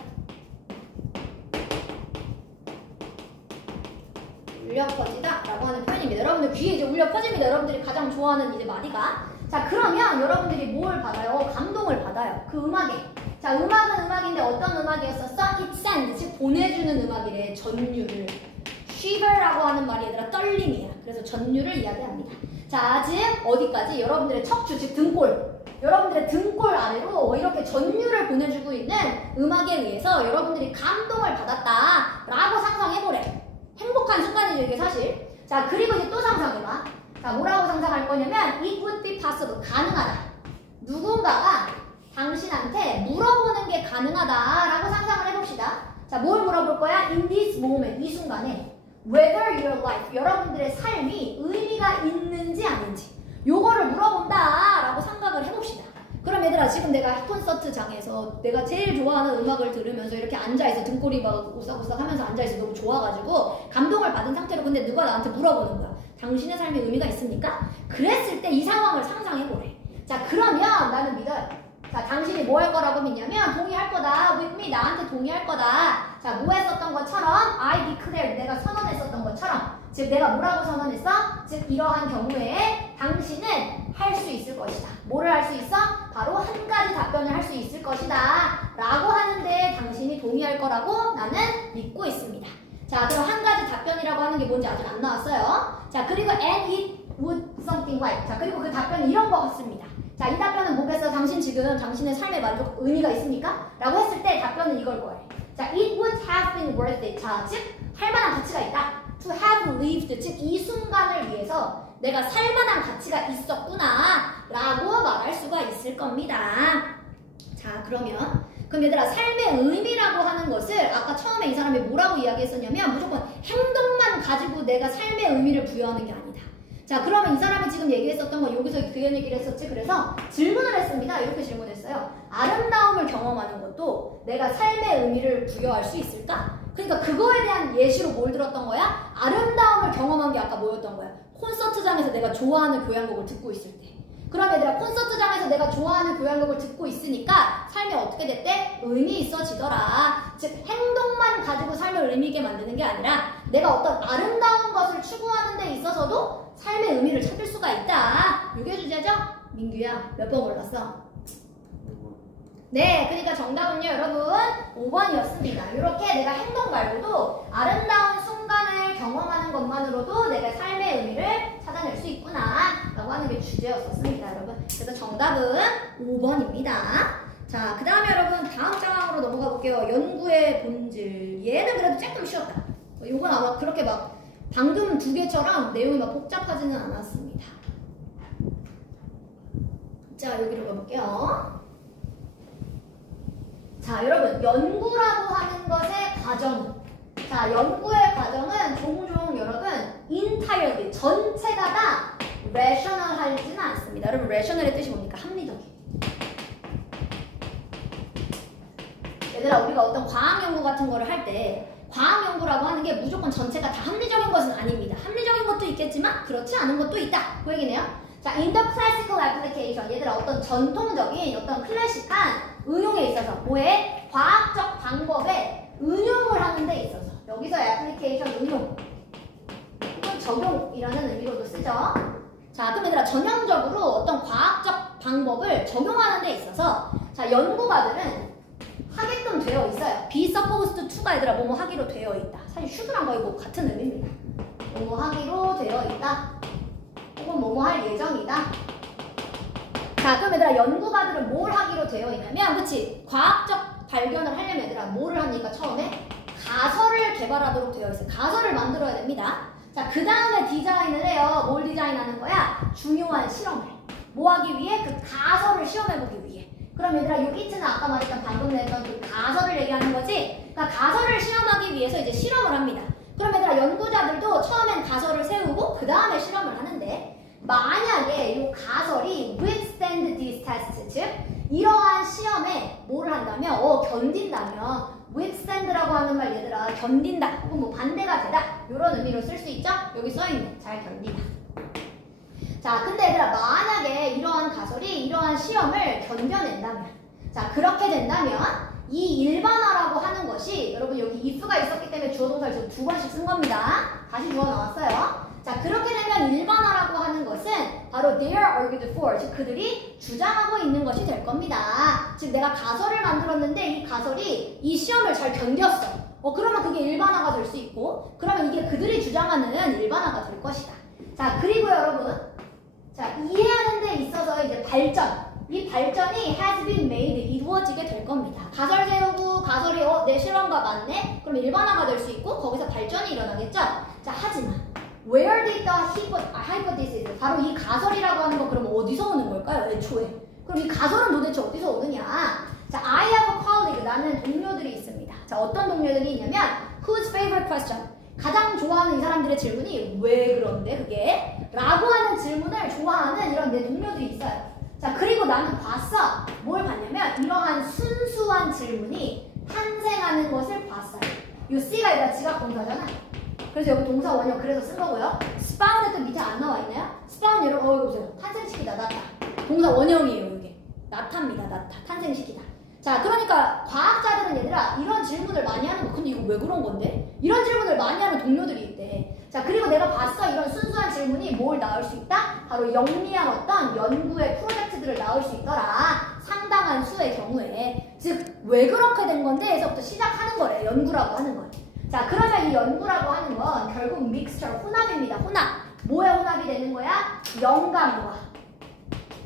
울려 퍼지다 라고 하는 표현입니다. 여러분들 귀에 이제 울려 퍼집니다. 여러분들이 가장 좋아하는 이제 마디가. 자, 그러면 여러분들이 뭘 받아요? 감동을 받아요. 그 음악에. 자, 음악은 음악인데 어떤 음악이었었어? It sends. 즉 보내주는 음악이래. 전류를. shiver라고 하는 말이 얘들아 떨림이야. 그래서 전율을 이야기합니다. 자, 지금 어디까지? 여러분들의 척추, 즉 등골. 여러분들의 등골 아래로 이렇게 전율을 보내주고 있는 음악에 의해서 여러분들이 감동을 받았다라고 상상해보래. 행복한 순간이죠, 이게 사실. 자, 그리고 이제 또 상상해봐. 자, 뭐라고 상상할 거냐면 it would be possible, 가능하다. 누군가가 당신한테 물어보는 게 가능하다라고 상상을 해봅시다. 자, 뭘 물어볼 거야? In this moment, 이 순간에 whether your life, 여러분들의 삶이 의미가 있는지 아닌지 요거를 물어본다라고 생각을 해봅시다. 그럼 얘들아, 지금 내가 콘서트장에서 내가 제일 좋아하는 음악을 들으면서 이렇게 앉아있어. 등골이 막 오싹오싹 하면서 앉아있어. 너무 좋아가지고 감동을 받은 상태로 근데 누가 나한테 물어보는 거야. 당신의 삶에 의미가 있습니까? 그랬을 때 이 상황을 상상해보래. 자, 그러면 나는 믿어요. 자, 당신이 뭐 할 거라고 믿냐면 동의할 거다. with me, 나한테 동의할 거다. 자, 뭐 했었던 것처럼 I declare, 내가 선언했었던 것처럼 즉 내가 뭐라고 선언했어? 즉 이러한 경우에 당신은 할 수 있을 것이다. 뭐를 할 수 있어? 바로 한 가지 답변을 할 수 있을 것이다 라고 하는데 당신이 동의할 거라고 나는 믿고 있습니다. 자, 그럼 한 가지 답변이라고 하는 게 뭔지 아직 안 나왔어요. 자, 그리고 and it would something like, 자, 그리고 그 답변은 이런 것 같습니다. 자, 이 답변은 뭐겠어? 당신 지금 당신의 삶의 만족 의미가 있습니까? 라고 했을 때 답변은 이걸 거예요. 자, it would have been worth it. 자, 즉 할 만한 가치가 있다. to have lived, 즉 이 순간을 위해서 내가 살만한 가치가 있었구나 라고 말할 수가 있을 겁니다. 자, 그럼 얘들아, 삶의 의미라고 하는 것을 아까 처음에 이 사람이 뭐라고 이야기했었냐면 무조건 행동만 가지고 내가 삶의 의미를 부여하는 게 아니다. 자, 그러면 이 사람이 지금 얘기했었던 건 여기서 그 얘기를 했었지. 그래서 질문을 했습니다. 이렇게 질문했어요. 아름다움을 경험하는 것도 내가 삶의 의미를 부여할 수 있을까? 그러니까 그거에 대한 예시로 뭘 들었던 거야? 아름다움을 경험한 게 아까 뭐였던 거야? 콘서트장에서 내가 좋아하는 교향곡을 듣고 있을 때. 그럼 얘들아, 콘서트장에서 내가 좋아하는 교향곡을 듣고 있으니까 삶이 어떻게 됐대? 의미 있어지더라. 즉 행동만 가지고 삶을 의미 있게 만드는 게 아니라 내가 어떤 아름다운 것을 추구하는 데 있어서도 삶의 의미를 찾을 수가 있다. 이게 주제죠? 민규야, 몇 번 골랐어? 네, 그러니까 정답은요, 여러분 5번이었습니다. 이렇게 내가 행동 말고도 아름다운 순간을 경험하는 것만으로도 내가 삶의 의미를 찾아낼 수 있구나 라고 하는 게 주제였었습니다, 여러분. 그래서 정답은 5번입니다. 자, 그 다음에 여러분 다음 장으로 넘어가 볼게요. 연구의 본질. 얘는 그래도 조금 쉬웠다. 이건 아마 그렇게 막 방금 두 개처럼 내용이 막 복잡하지는 않았습니다. 자, 여기로 가볼게요. 자, 여러분, 연구라고 하는 것의 과정. 자, 연구의 과정은 종종 여러분 entirely, 전체가 다 rational하지는 않습니다. 여러분, rational의 뜻이 뭡니까? 합리적인. 얘들아, 우리가 어떤 과학 연구 같은 거를 할 때 과학 연구라고 하는 게 무조건 전체가 다 합리적인 것은 아닙니다. 합리적인 것도 있겠지만 그렇지 않은 것도 있다. 그 얘기네요. 자, in the classical application. 얘들아, 어떤 전통적인, 어떤 클래식한 응용에 있어서 뭐에? 과학적 방법에 응용을 하는 데 있어서 여기서 애플리케이션 응용 혹은 적용이라는 의미로도 쓰죠. 자, 그럼 얘들아, 전형적으로 어떤 과학적 방법을 적용하는 데 있어서 자, 연구가들은 하게끔 되어 있어요. be supposed to가 얘들아 뭐뭐 하기로 되어 있다. 사실 should랑 거의 뭐 같은 의미입니다. 뭐뭐 하기로 되어 있다. 혹은 뭐뭐 할 예정이다. 자, 그럼 얘들아, 연구가들은 뭘 하기로 되어 있냐면, 그치? 과학적 발견을 하려면 얘들아, 뭐를 합니까? 처음에 가설을 개발하도록 되어 있어요. 가설을 만들어야 됩니다. 자, 그 다음에 디자인을 해요. 뭘 디자인하는 거야? 중요한 실험을. 뭐 하기 위해? 그 가설을 시험해보기 위해. 그럼 얘들아, 이 it는 아까 말했던 방금 냈던 그 가설을 얘기하는 거지? 그러니까 가설을 시험하기 위해서 이제 실험을 합니다. 그럼 얘들아, 연구자들도 처음엔 가설을 세우고 그 다음에 실험을 하는데, 만약에 이 가설이 withstand these tests, 즉 이러한 시험에 뭐를 한다면, 견딘다면, withstand라고 하는 말 얘들아, 견딘다 혹은 뭐 반대가 되다 이런 의미로 쓸 수 있죠? 여기 써있네. 잘 견디다. 자, 근데 얘들아, 만약에 이러한 가설이 이러한 시험을 견뎌낸다면, 자, 그렇게 된다면 이 일반화라고 하는 것이, 여러분 여기 if가 있었기 때문에 주어 동사를 지금 두 번씩 쓴 겁니다. 다시 주어 나왔어요. 자, 그렇게 되면 일반화라고 하는 것은 바로 they are argued for, 즉 그들이 주장하고 있는 것이 될 겁니다. 즉 내가 가설을 만들었는데 이 가설이 이 시험을 잘 견뎠어. 그러면 그게 일반화가 될 수 있고, 그러면 이게 그들이 주장하는 일반화가 될 것이다. 자, 그리고 여러분, 자, 이해하는 데 있어서 이제 발전. 이 발전이 has been made, 이루어지게 될 겁니다. 가설 세우고 가설이 내 실험과 맞네? 그럼 일반화가 될 수 있고 거기서 발전이 일어나겠죠? 자, 하지만 where did the hypothesis, 바로 이 가설이라고 하는 거 그럼 어디서 오는 걸까요? 애초에. 그럼 이 가설은 도대체 어디서 오느냐? 자, I have a colleague, 나는 동료들이 있습니다. 자, 어떤 동료들이 있냐면 whose favorite question, 가장 좋아하는 이 사람들의 질문이 왜 그런데 그게? 라고 하는 질문을 좋아하는 이런 내 동료들이 있어요. 자, 그리고 나는 봤어. 뭘 봤냐면 이러한 순수한 질문이 탄생하는 것을 봤어요. 이 C가 아니라 지각 동사잖아. 그래서 여기 동사 원형 그래서 쓴 거고요. spawn의 뜻 밑에 안 나와 있나요? spawn 여러분 이거 보세요. 탄생시키다, 나타. 동사 원형이에요. 이게 나타입니다. 나타. 탄생시키다. 자, 그러니까 과학자들은 얘들아 이런 질문을 많이 하는 거. 근데 이거 왜 그런 건데? 이런 질문을 많이 하는 동료들이 있대. 자, 그리고 내가 봤어. 이런 순수한 질문이 뭘 낳을 수 있다? 바로 영리한 어떤 연구의 프로젝트들을 낳을 수 있더라. 상당한 수의 경우에. 즉, 왜 그렇게 된 건데? 에서부터 시작하는 거래. 연구라고 하는 건. 자, 그러면 이 연구라고 하는 건 결국 믹스처, 혼합입니다. 혼합. 뭐에 혼합이 되는 거야? 영감과.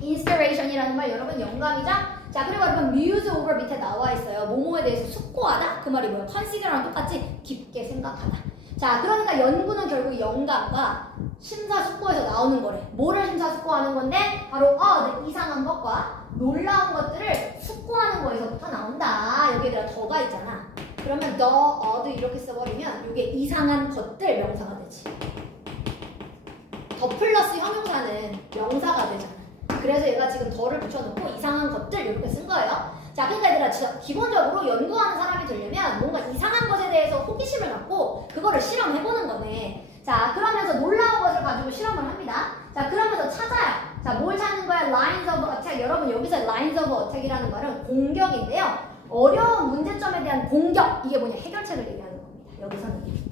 inspiration이라는 말 여러분 영감이죠? 자, 그리고 여러분 muse over 밑에 나와 있어요. 뭐뭐에 대해서 숙고하다? 그 말이 뭐야? consider랑 똑같이 깊게 생각하다. 자, 그러니까 연구는 결국 영감과 심사숙고에서 나오는 거래. 뭐를 심사숙고하는 건데? 바로 이상한 것과 놀라운 것들을 숙고하는 거에서부터 나온다. 여기에다가 더가 있잖아. 그러면 the, 이렇게 써버리면 이게 이상한 것들 명사가 되지. 더 플러스 형용사는 명사가 되잖아. 그래서 얘가 지금 더를 붙여놓고 이상한 것들 이렇게 쓴 거예요. 자, 그러니까 얘들아 진짜 기본적으로 연구하는 사람이 되려면 뭔가 이상한 것에 대해서 호기심을 갖고 그거를 실험해보는 거네. 자, 그러면서 놀라운 것을 가지고 실험을 합니다. 자, 그러면서 찾아요. 자, 뭘 찾는 거야? lines of attack. 여러분 여기서 lines of attack이라는 말은 공격인데요. 어려운 문제점에 대한 공격. 이게 뭐냐? 해결책을 얘기하는 겁니다. 여기서는.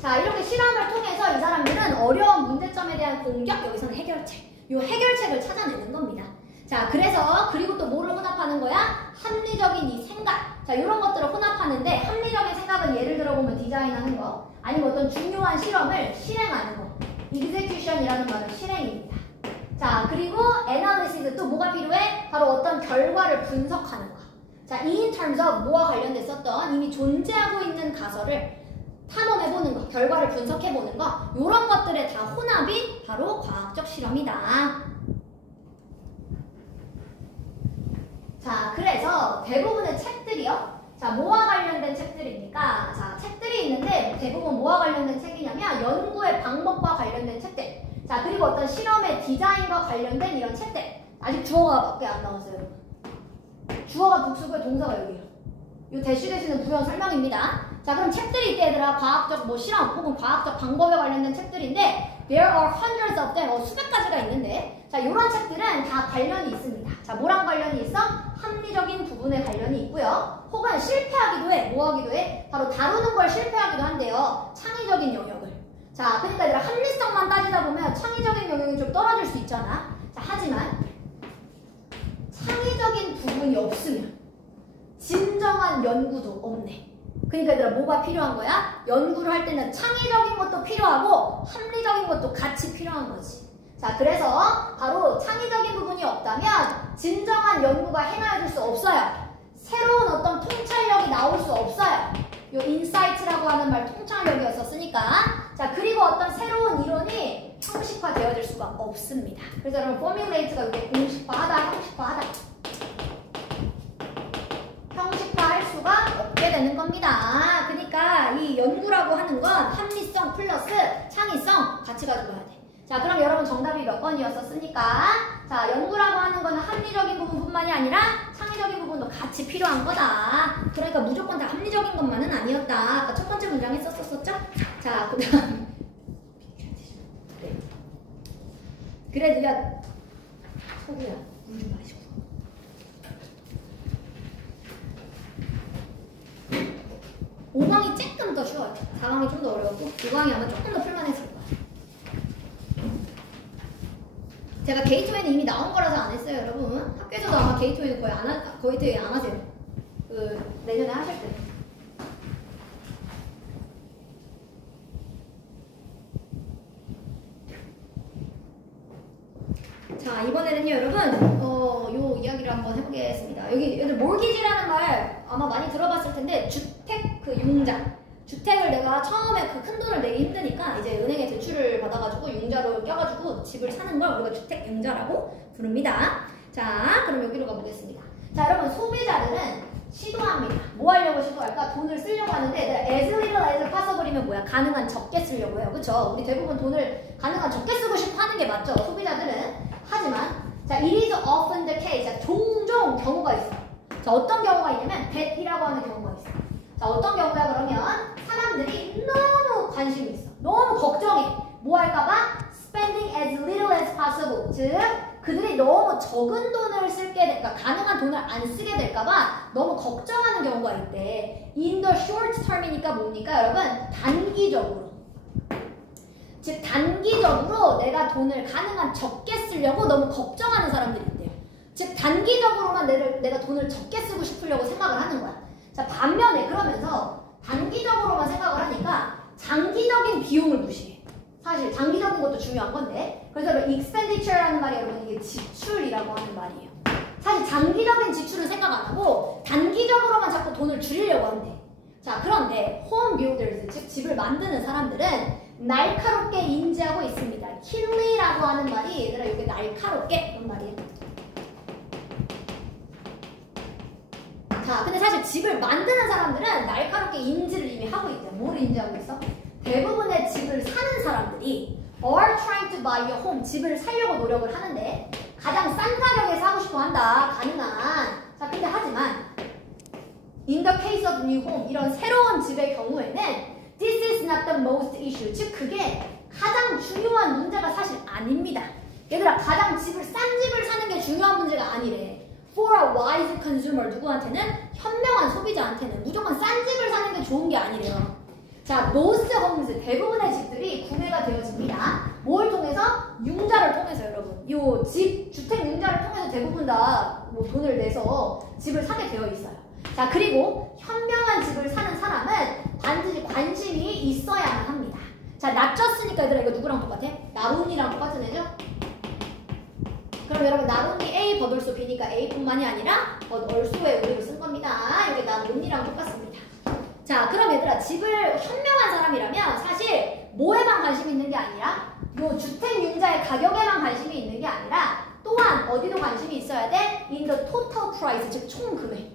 자, 이렇게 실험을 통해서 이 사람들은 어려운 문제점에 대한 공격, 여기서는 해결책. 이 해결책을 찾아내는 겁니다. 자, 그래서 그리고 또 뭐를 혼합하는 거야? 합리적인 이 생각. 자, 이런 것들을 혼합하는데 합리적인 생각은 예를 들어보면 디자인하는 거, 아니면 어떤 중요한 실험을 실행하는 거. execution이라는 말은 실행입니다. 자, 그리고 analysis 또 뭐가 필요해? 바로 어떤 결과를 분석하는 거. 자, in terms of 뭐와 관련됐었던 이미 존재하고 있는 가설을 탐험해보는 거, 결과를 분석해보는 거, 이런 것들의 다 혼합이 바로 과학적 실험이다. 자, 그래서 대부분의 책들이요. 자, 뭐와 관련된 책들입니까? 자, 책들이 있는데 대부분 뭐와 관련된 책이냐면 연구의 방법과 관련된 책들. 자, 그리고 어떤 실험의 디자인과 관련된 이런 책들. 아직 주어가 밖에 안 나왔어요, 여러분. 주어가 복수고요, 동사가 여기요. 이 대시되시는 부연 설명입니다. 자, 그럼 책들이 있대, 얘들아. 과학적 뭐 실험 혹은 과학적 방법에 관련된 책들인데 there are hundreds of them, 수백 가지가 있는데 자, 이런 책들은 다 관련이 있습니다. 자, 뭐랑 관련이 있어? 합리적인 부분에 관련이 있고요. 혹은 실패하기도 해. 뭐 하기도 해? 바로 다루는 걸 실패하기도 한대요. 창의적인 영역을. 자, 그러니까 얘들아 합리성만 따지다 보면 창의적인 영역이 좀 떨어질 수 있잖아. 자, 하지만 창의적인 부분이 없으면 진정한 연구도 없네. 그러니까 얘들아 뭐가 필요한 거야? 연구를 할 때는 창의적인 것도 필요하고 합리적인 것도 같이 필요한 거지. 자, 그래서 바로 창의적인 부분이 없다면 진정한 연구가 행하여질 수 없어요. 새로운 어떤 통찰력이 나올 수 없어요. 요 인사이트라고 하는 말 통찰력이었었으니까. 자, 그리고 어떤 새로운 이론이 형식화되어질 수가 없습니다. 그래서 여러분 포뮬레이트가 이게 공식화하다, 형식화하다. 형식화할 수가 없게 되는 겁니다. 그러니까 이 연구라고 하는 건 합리성 플러스 창의성 같이 가지고 가야 돼. 자, 그럼 여러분 정답이 몇 번이었었습니까? 자, 연구라고 하는 거는 합리적인 부분뿐만이 아니라 창의적인 부분도 같이 필요한 거다. 그러니까 무조건 다 합리적인 것만은 아니었다. 아까 첫 번째 문장에 썼었죠? 자, 그 다음 그래, 네가 소구야, 물 좀 마시고. 오강이 조금 더 쉬워요. 4강이 좀 더 어려웠고 5강이 아마 조금 더 풀만했을 거야. 제가 게이트웨이는 이미 나온 거라서 안 했어요, 여러분. 학교에서도 아마 게이트웨이는 거의 안 하세요. 내년에 하실 때. 이번에는요 여러분 요 이야기를 한번 해보겠습니다. 여기 몰기지라는 말 아마 많이 들어봤을 텐데 주택 그 융자, 주택을 내가 처음에 그 큰 돈을 내기 힘드니까 이제 은행에 대출을 받아가지고 융자로 껴가지고 집을 사는 걸 우리가 주택 융자라고 부릅니다. 자, 그럼 여기로 가보겠습니다. 자, 여러분 소비자들은 시도합니다. 뭐 하려고 시도할까? 돈을 쓰려고 하는데 as little as possible이면 뭐야? 가능한 적게 쓰려고 해요. 그쵸? 우리 대부분 돈을 가능한 적게 쓰고 싶어 하는 게 맞죠? 소비자들은. 하지만 자, it is often the case. 자, 종종 경우가 있어. 자, 어떤 경우가 있냐면 debt이라고 하는 경우가 있어. 자, 어떤 경우야 그러면 사람들이 너무 관심이 있어. 너무 걱정해. 뭐 할까봐? spending as little as possible. 즉 그들이 너무 적은 돈을 쓸게 될까, 가능한 돈을 안 쓰게 될까봐 너무 걱정하는 경우가 있대. In the short term이니까 뭡니까 여러분? 단기적으로. 즉 단기적으로 내가 돈을 가능한 적게 쓰려고 너무 걱정하는 사람들이 있대요. 즉 단기적으로만 내가 돈을 적게 쓰고 싶으려고 생각을 하는 거야. 자, 반면에 그러면서 단기적으로만 생각을 하니까 장기적인 비용을 무시해. 사실 장기적인 것도 중요한 건데, 그래서 expenditure라는 말이 여러분 이게 지출이라고 하는 말이에요. 사실 장기적인 지출은 생각 안 하고 단기적으로만 자꾸 돈을 줄이려고 한대. 자, 그런데 home builders, 즉 집을 만드는 사람들은 날카롭게 인지하고 있습니다. keenly라고 하는 말이 얘들아 이게 날카롭게 그런 말이에요. 자, 근데 사실 집을 만드는 사람들은 날카롭게 인지를 이미 하고 있대요. 뭘 인지하고 있어? 대부분의 집을 사는 사람들이 are trying to buy a home, 집을 사려고 노력을 하는데 가장 싼 가격에 사고 싶어 한다. 가능한. 자, 근데 하지만 in the case of new home, 이런 새로운 집의 경우에는 this is not the most issue. 즉 그게 가장 중요한 문제가 사실 아닙니다. 얘들아, 가장 싼 집을 사는 게 중요한 문제가 아니래. For a wise consumer, 누구한테는? 현명한 소비자한테는 무조건 싼 집을 사는 게 좋은 게 아니래요. 자, most homes, 대부분의 집들이 구매가 되어집니다. 뭘 통해서? 융자를 통해서 여러분. 요 집, 주택 융자를 통해서 대부분 다 뭐 돈을 내서 집을 사게 되어 있어요. 자, 그리고 현명한 집을 사는 사람은 반드시 관심이 있어야만 합니다. 자, 낮췄으니까 얘들아 이거 누구랑 똑같아? 나룬이랑 똑같은 애죠? 그럼 여러분 나룬이 A 버돌소 B니까 A뿐만이 아니라 얼소에 우리를 쓴 겁니다. 여기 나룬이랑 똑같습니다. 자, 그럼 얘들아 집을 현명한 사람이라면 사실 뭐에만 관심이 있는 게 아니라 요 주택 융자의 가격에만 관심이 있는 게 아니라 또한 어디도 관심이 있어야 돼? In the total price, 즉 총 금액.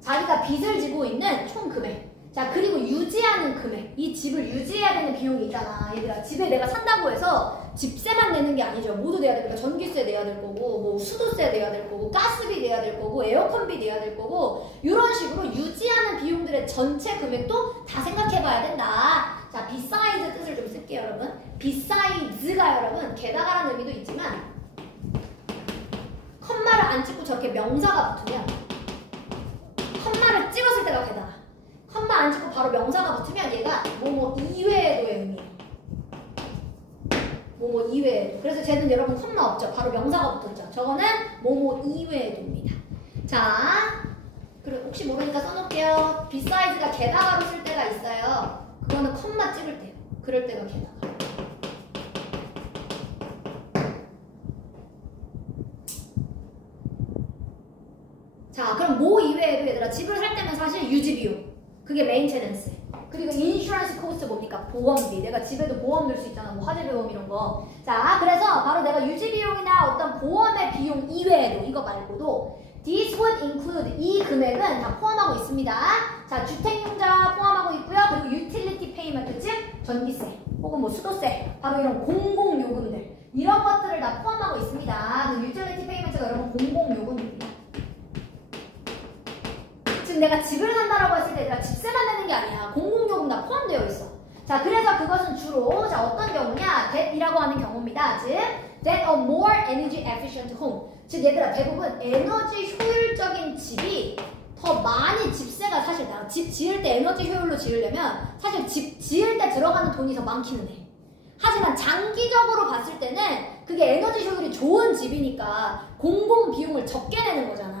자기가 빚을 지고 있는 총 금액. 자, 그리고 유지하는 금액. 이 집을 유지해야 되는 비용이 있잖아. 얘들아, 집에 내가 산다고 해서 집세만 내는 게 아니죠. 모두 내야 되니까 전기세 내야 될 거고, 뭐 수도세 내야 될 거고, 가스비 내야 될 거고, 에어컨비 내야 될 거고, 이런 식으로 유지하는 비용들의 전체 금액도 다 생각해 봐야 된다. 자, besides 뜻을 좀 쓸게요, 여러분. besides가 여러분, 게다가라는 의미도 있지만, 컴마를 안 찍고 저렇게 명사가 붙으면, 컴마를 찍었을 때가 게다가, 컴마 안 찍고 바로 명사가 붙으면 얘가 뭐뭐 이외에도의 의미예요. 뭐뭐 이외에도. 그래서 쟤는 여러분 컴마 없죠. 바로 명사가 붙었죠. 저거는 뭐뭐 이외에도입니다. 자, 그리고 혹시 모르니까 써놓을게요. besides가 게다가로 쓸 때가 있어요. 그거는 컴마 찍을 때요. 그럴 때가 게다가. 자, 그럼 뭐 이외에도 얘들아 집을 살 때면 사실 유지비용, 그게 메인테넌스, 그리고 인슈런스 코스트 뭡니까? 보험비. 내가 집에도 보험 넣을 수 있잖아. 뭐 화재보험 이런 거. 자, 그래서 바로 내가 유지비용이나 어떤 보험의 비용 이외에도, 이거 말고도 this would include, 이 금액은 다 포함하고 있습니다. 자, 주택융자 포함하고 있고요. 그리고 utility payment, 즉 전기세 혹은 뭐 수도세, 바로 이런 공공요금들, 이런 것들을 다 포함하고 있습니다. 그 utility payment가 여러분 공공요금입니다. 즉 내가 집을 산다라고 했을 때 내가 집세만 내는 게 아니야. 공공요금 다 포함되어 있어. 자, 그래서 그것은 주로 자 어떤 경우냐? debt이라고 하는 경우입니다. 즉 that a more energy efficient home. 즉 얘들아 대부분 에너지 효율적인 집이 더 많이 집세가 사실 나. 집 지을 때 에너지 효율로 지으려면 사실 집 지을 때 들어가는 돈이 더 많기는 해. 하지만 장기적으로 봤을 때는 그게 에너지 효율이 좋은 집이니까 공공 비용을 적게 내는 거잖아.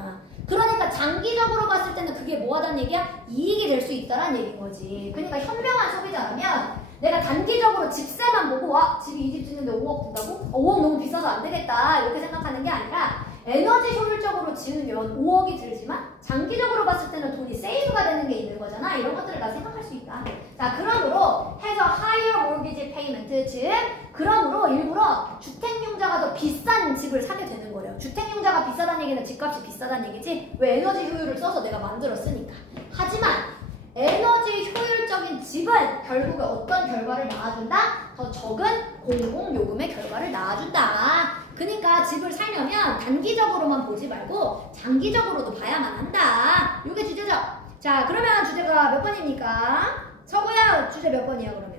그러니까 장기적으로 봤을 때는 그게 뭐 하다는 얘기야? 이익이 될 수 있다는 얘기인 거지. 그러니까 현명한 소비자라면 내가 단기적으로 집세만 보고 와 집이 이 집 짓는데 5억 든다고? 5억 너무 비싸서 안 되겠다 이렇게 생각하는 게 아니라 에너지 효율적으로 지으면 5억이 들지만 장기적으로 봤을 때는 돈이 세이브가 되는 게 있는 거잖아. 이런 것들을 다 생각할 수 있다. 자, 그러므로 해서 higher mortgage payment, 즉 그러므로 일부러 주택용자가 더 비싼 집을 사게 되는 거예요. 주택용자가 비싸다는 얘기는 집값이 비싸다는 얘기지 왜 에너지 효율을 써서 내가 만들었으니까. 하지만 에너지 효율적인 집은 결국에 어떤 결과를 낳아준다? 더 적은 공공요금의 결과를 낳아준다. 그러니까 집을 살려면 단기적으로만 보지 말고 장기적으로도 봐야만 한다. 이게 주제죠. 자, 그러면 주제가 몇 번입니까? 서구야, 주제 몇 번이야 그러면?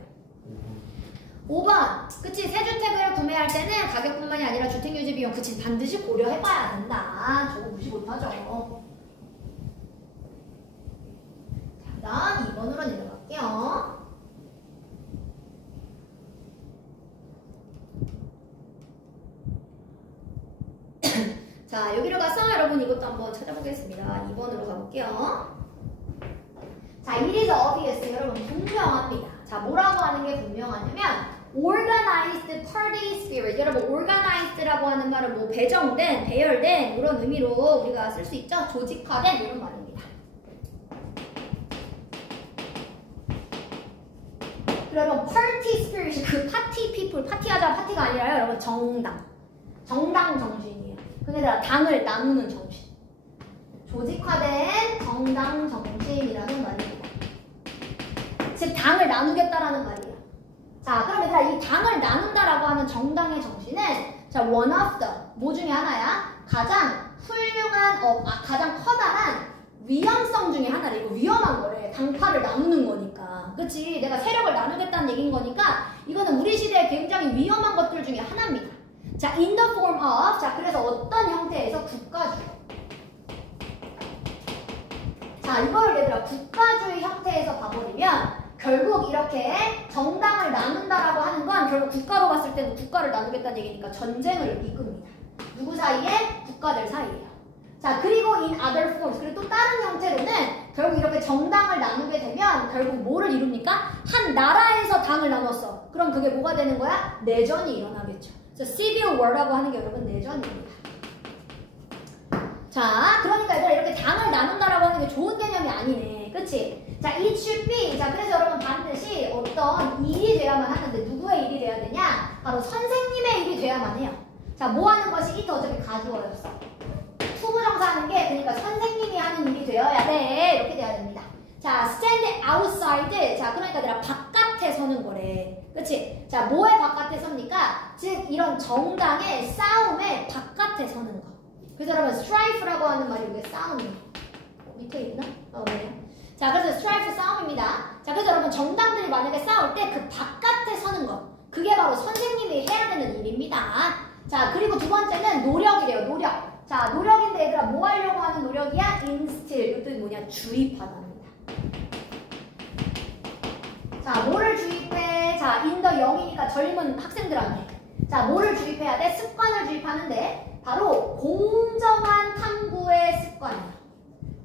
5번. 그치, 새 주택을 구매할 때는 가격뿐만이 아니라 주택유지 비용 그치 반드시 고려해봐야 된다. 저거 무시 못하죠. 자, 다음 2번으로 내려갈게요. 자, 여기로 가서 여러분 이것도 한번 찾아보겠습니다. 2번으로 가볼게요. 자, it is obvious. 여러분 분명합니다. 자, 뭐라고 하는 게 분명하냐면 organized party spirit. 여러분 organized라고 하는 말은 뭐 배정된, 배열된 이런 의미로 우리가 쓸 수 있죠. 조직화된 이런 말입니다. 여러분 party spirit 그 파티 피플 파티하자 파티가 아니라요. 여러분 정당 정신이에요. 그게다가 당을 나누는 정신. 조직화된 정당 정신이라는 말입니다. 즉 당을 나누겠다라는 말이에요. 자, 그럼 얘들아 이 당을 나눈다라고 하는 정당의 정신은 자 one of the 뭐 중에 하나야? 가장 훌륭한 가장 커다란 위험성 중에 하나래. 이거 위험한 거래. 당파를 나누는 거니까. 그치? 내가 세력을 나누겠다는 얘기인 거니까 이거는 우리 시대에 굉장히 위험한 것들 중에 하나입니다. 자, in the form of 자 그래서 어떤 형태에서 국가주의. 자, 이거를 얘들아 국가주의 형태에서 봐버리면 결국 이렇게 정당을 나눈다라고 하는 건 결국 국가로 봤을 때는 국가를 나누겠다는 얘기니까 전쟁을 이끕니다. 누구 사이에? 국가들 사이에요. 자, 그리고 in other forms 그리고 또 다른 형태로는 결국 이렇게 정당을 나누게 되면 결국 뭐를 이룹니까? 한 나라에서 당을 나눴어. 그럼 그게 뭐가 되는 거야? 내전이 일어나겠죠. 그래서 civil war라고 하는 게 여러분 내전입니다. 자, 그러니까 얘들아 이렇게 당을 나눈다라고 하는 게 좋은 개념이 아니네. 그치? 자, it should be. 자, 그래서 여러분 반드시 어떤 일이 돼야만 하는데 누구의 일이 돼야 되냐? 바로 선생님의 일이 돼야만 해요. 자, 뭐 하는 것이 it 어차피 가주어였어. 투부정사 하는 게 그러니까 선생님이 하는 일이 되어야 돼. 이렇게 돼야 됩니다. 자, stand outside. 자, 그러니까 내가 바깥에 서는 거래. 그치? 자, 뭐의 바깥에 섭니까? 즉, 이런 정당의 싸움의 바깥에 서는 거. 그래서 여러분, strife라고 하는 말이 이게 싸움이에요. 밑에 있나? 네. 자, 그래서 strife 싸움입니다. 자, 그래서 여러분, 정당들이 만약에 싸울 때 그 바깥에 서는 거. 그게 바로 선생님이 해야 되는 일입니다. 자, 그리고 두 번째는 노력이래요, 노력. 자, 노력인데 얘들아 뭐 하려고 하는 노력이야? instill. 이것도 뭐냐? 주입하답니다. 자, 뭐를 주입해? 자, in the young이니까 젊은 학생들한테. 자, 뭐를 주입해야 돼? 습관을 주입하는데 바로 공정한 탐구의 습관이야.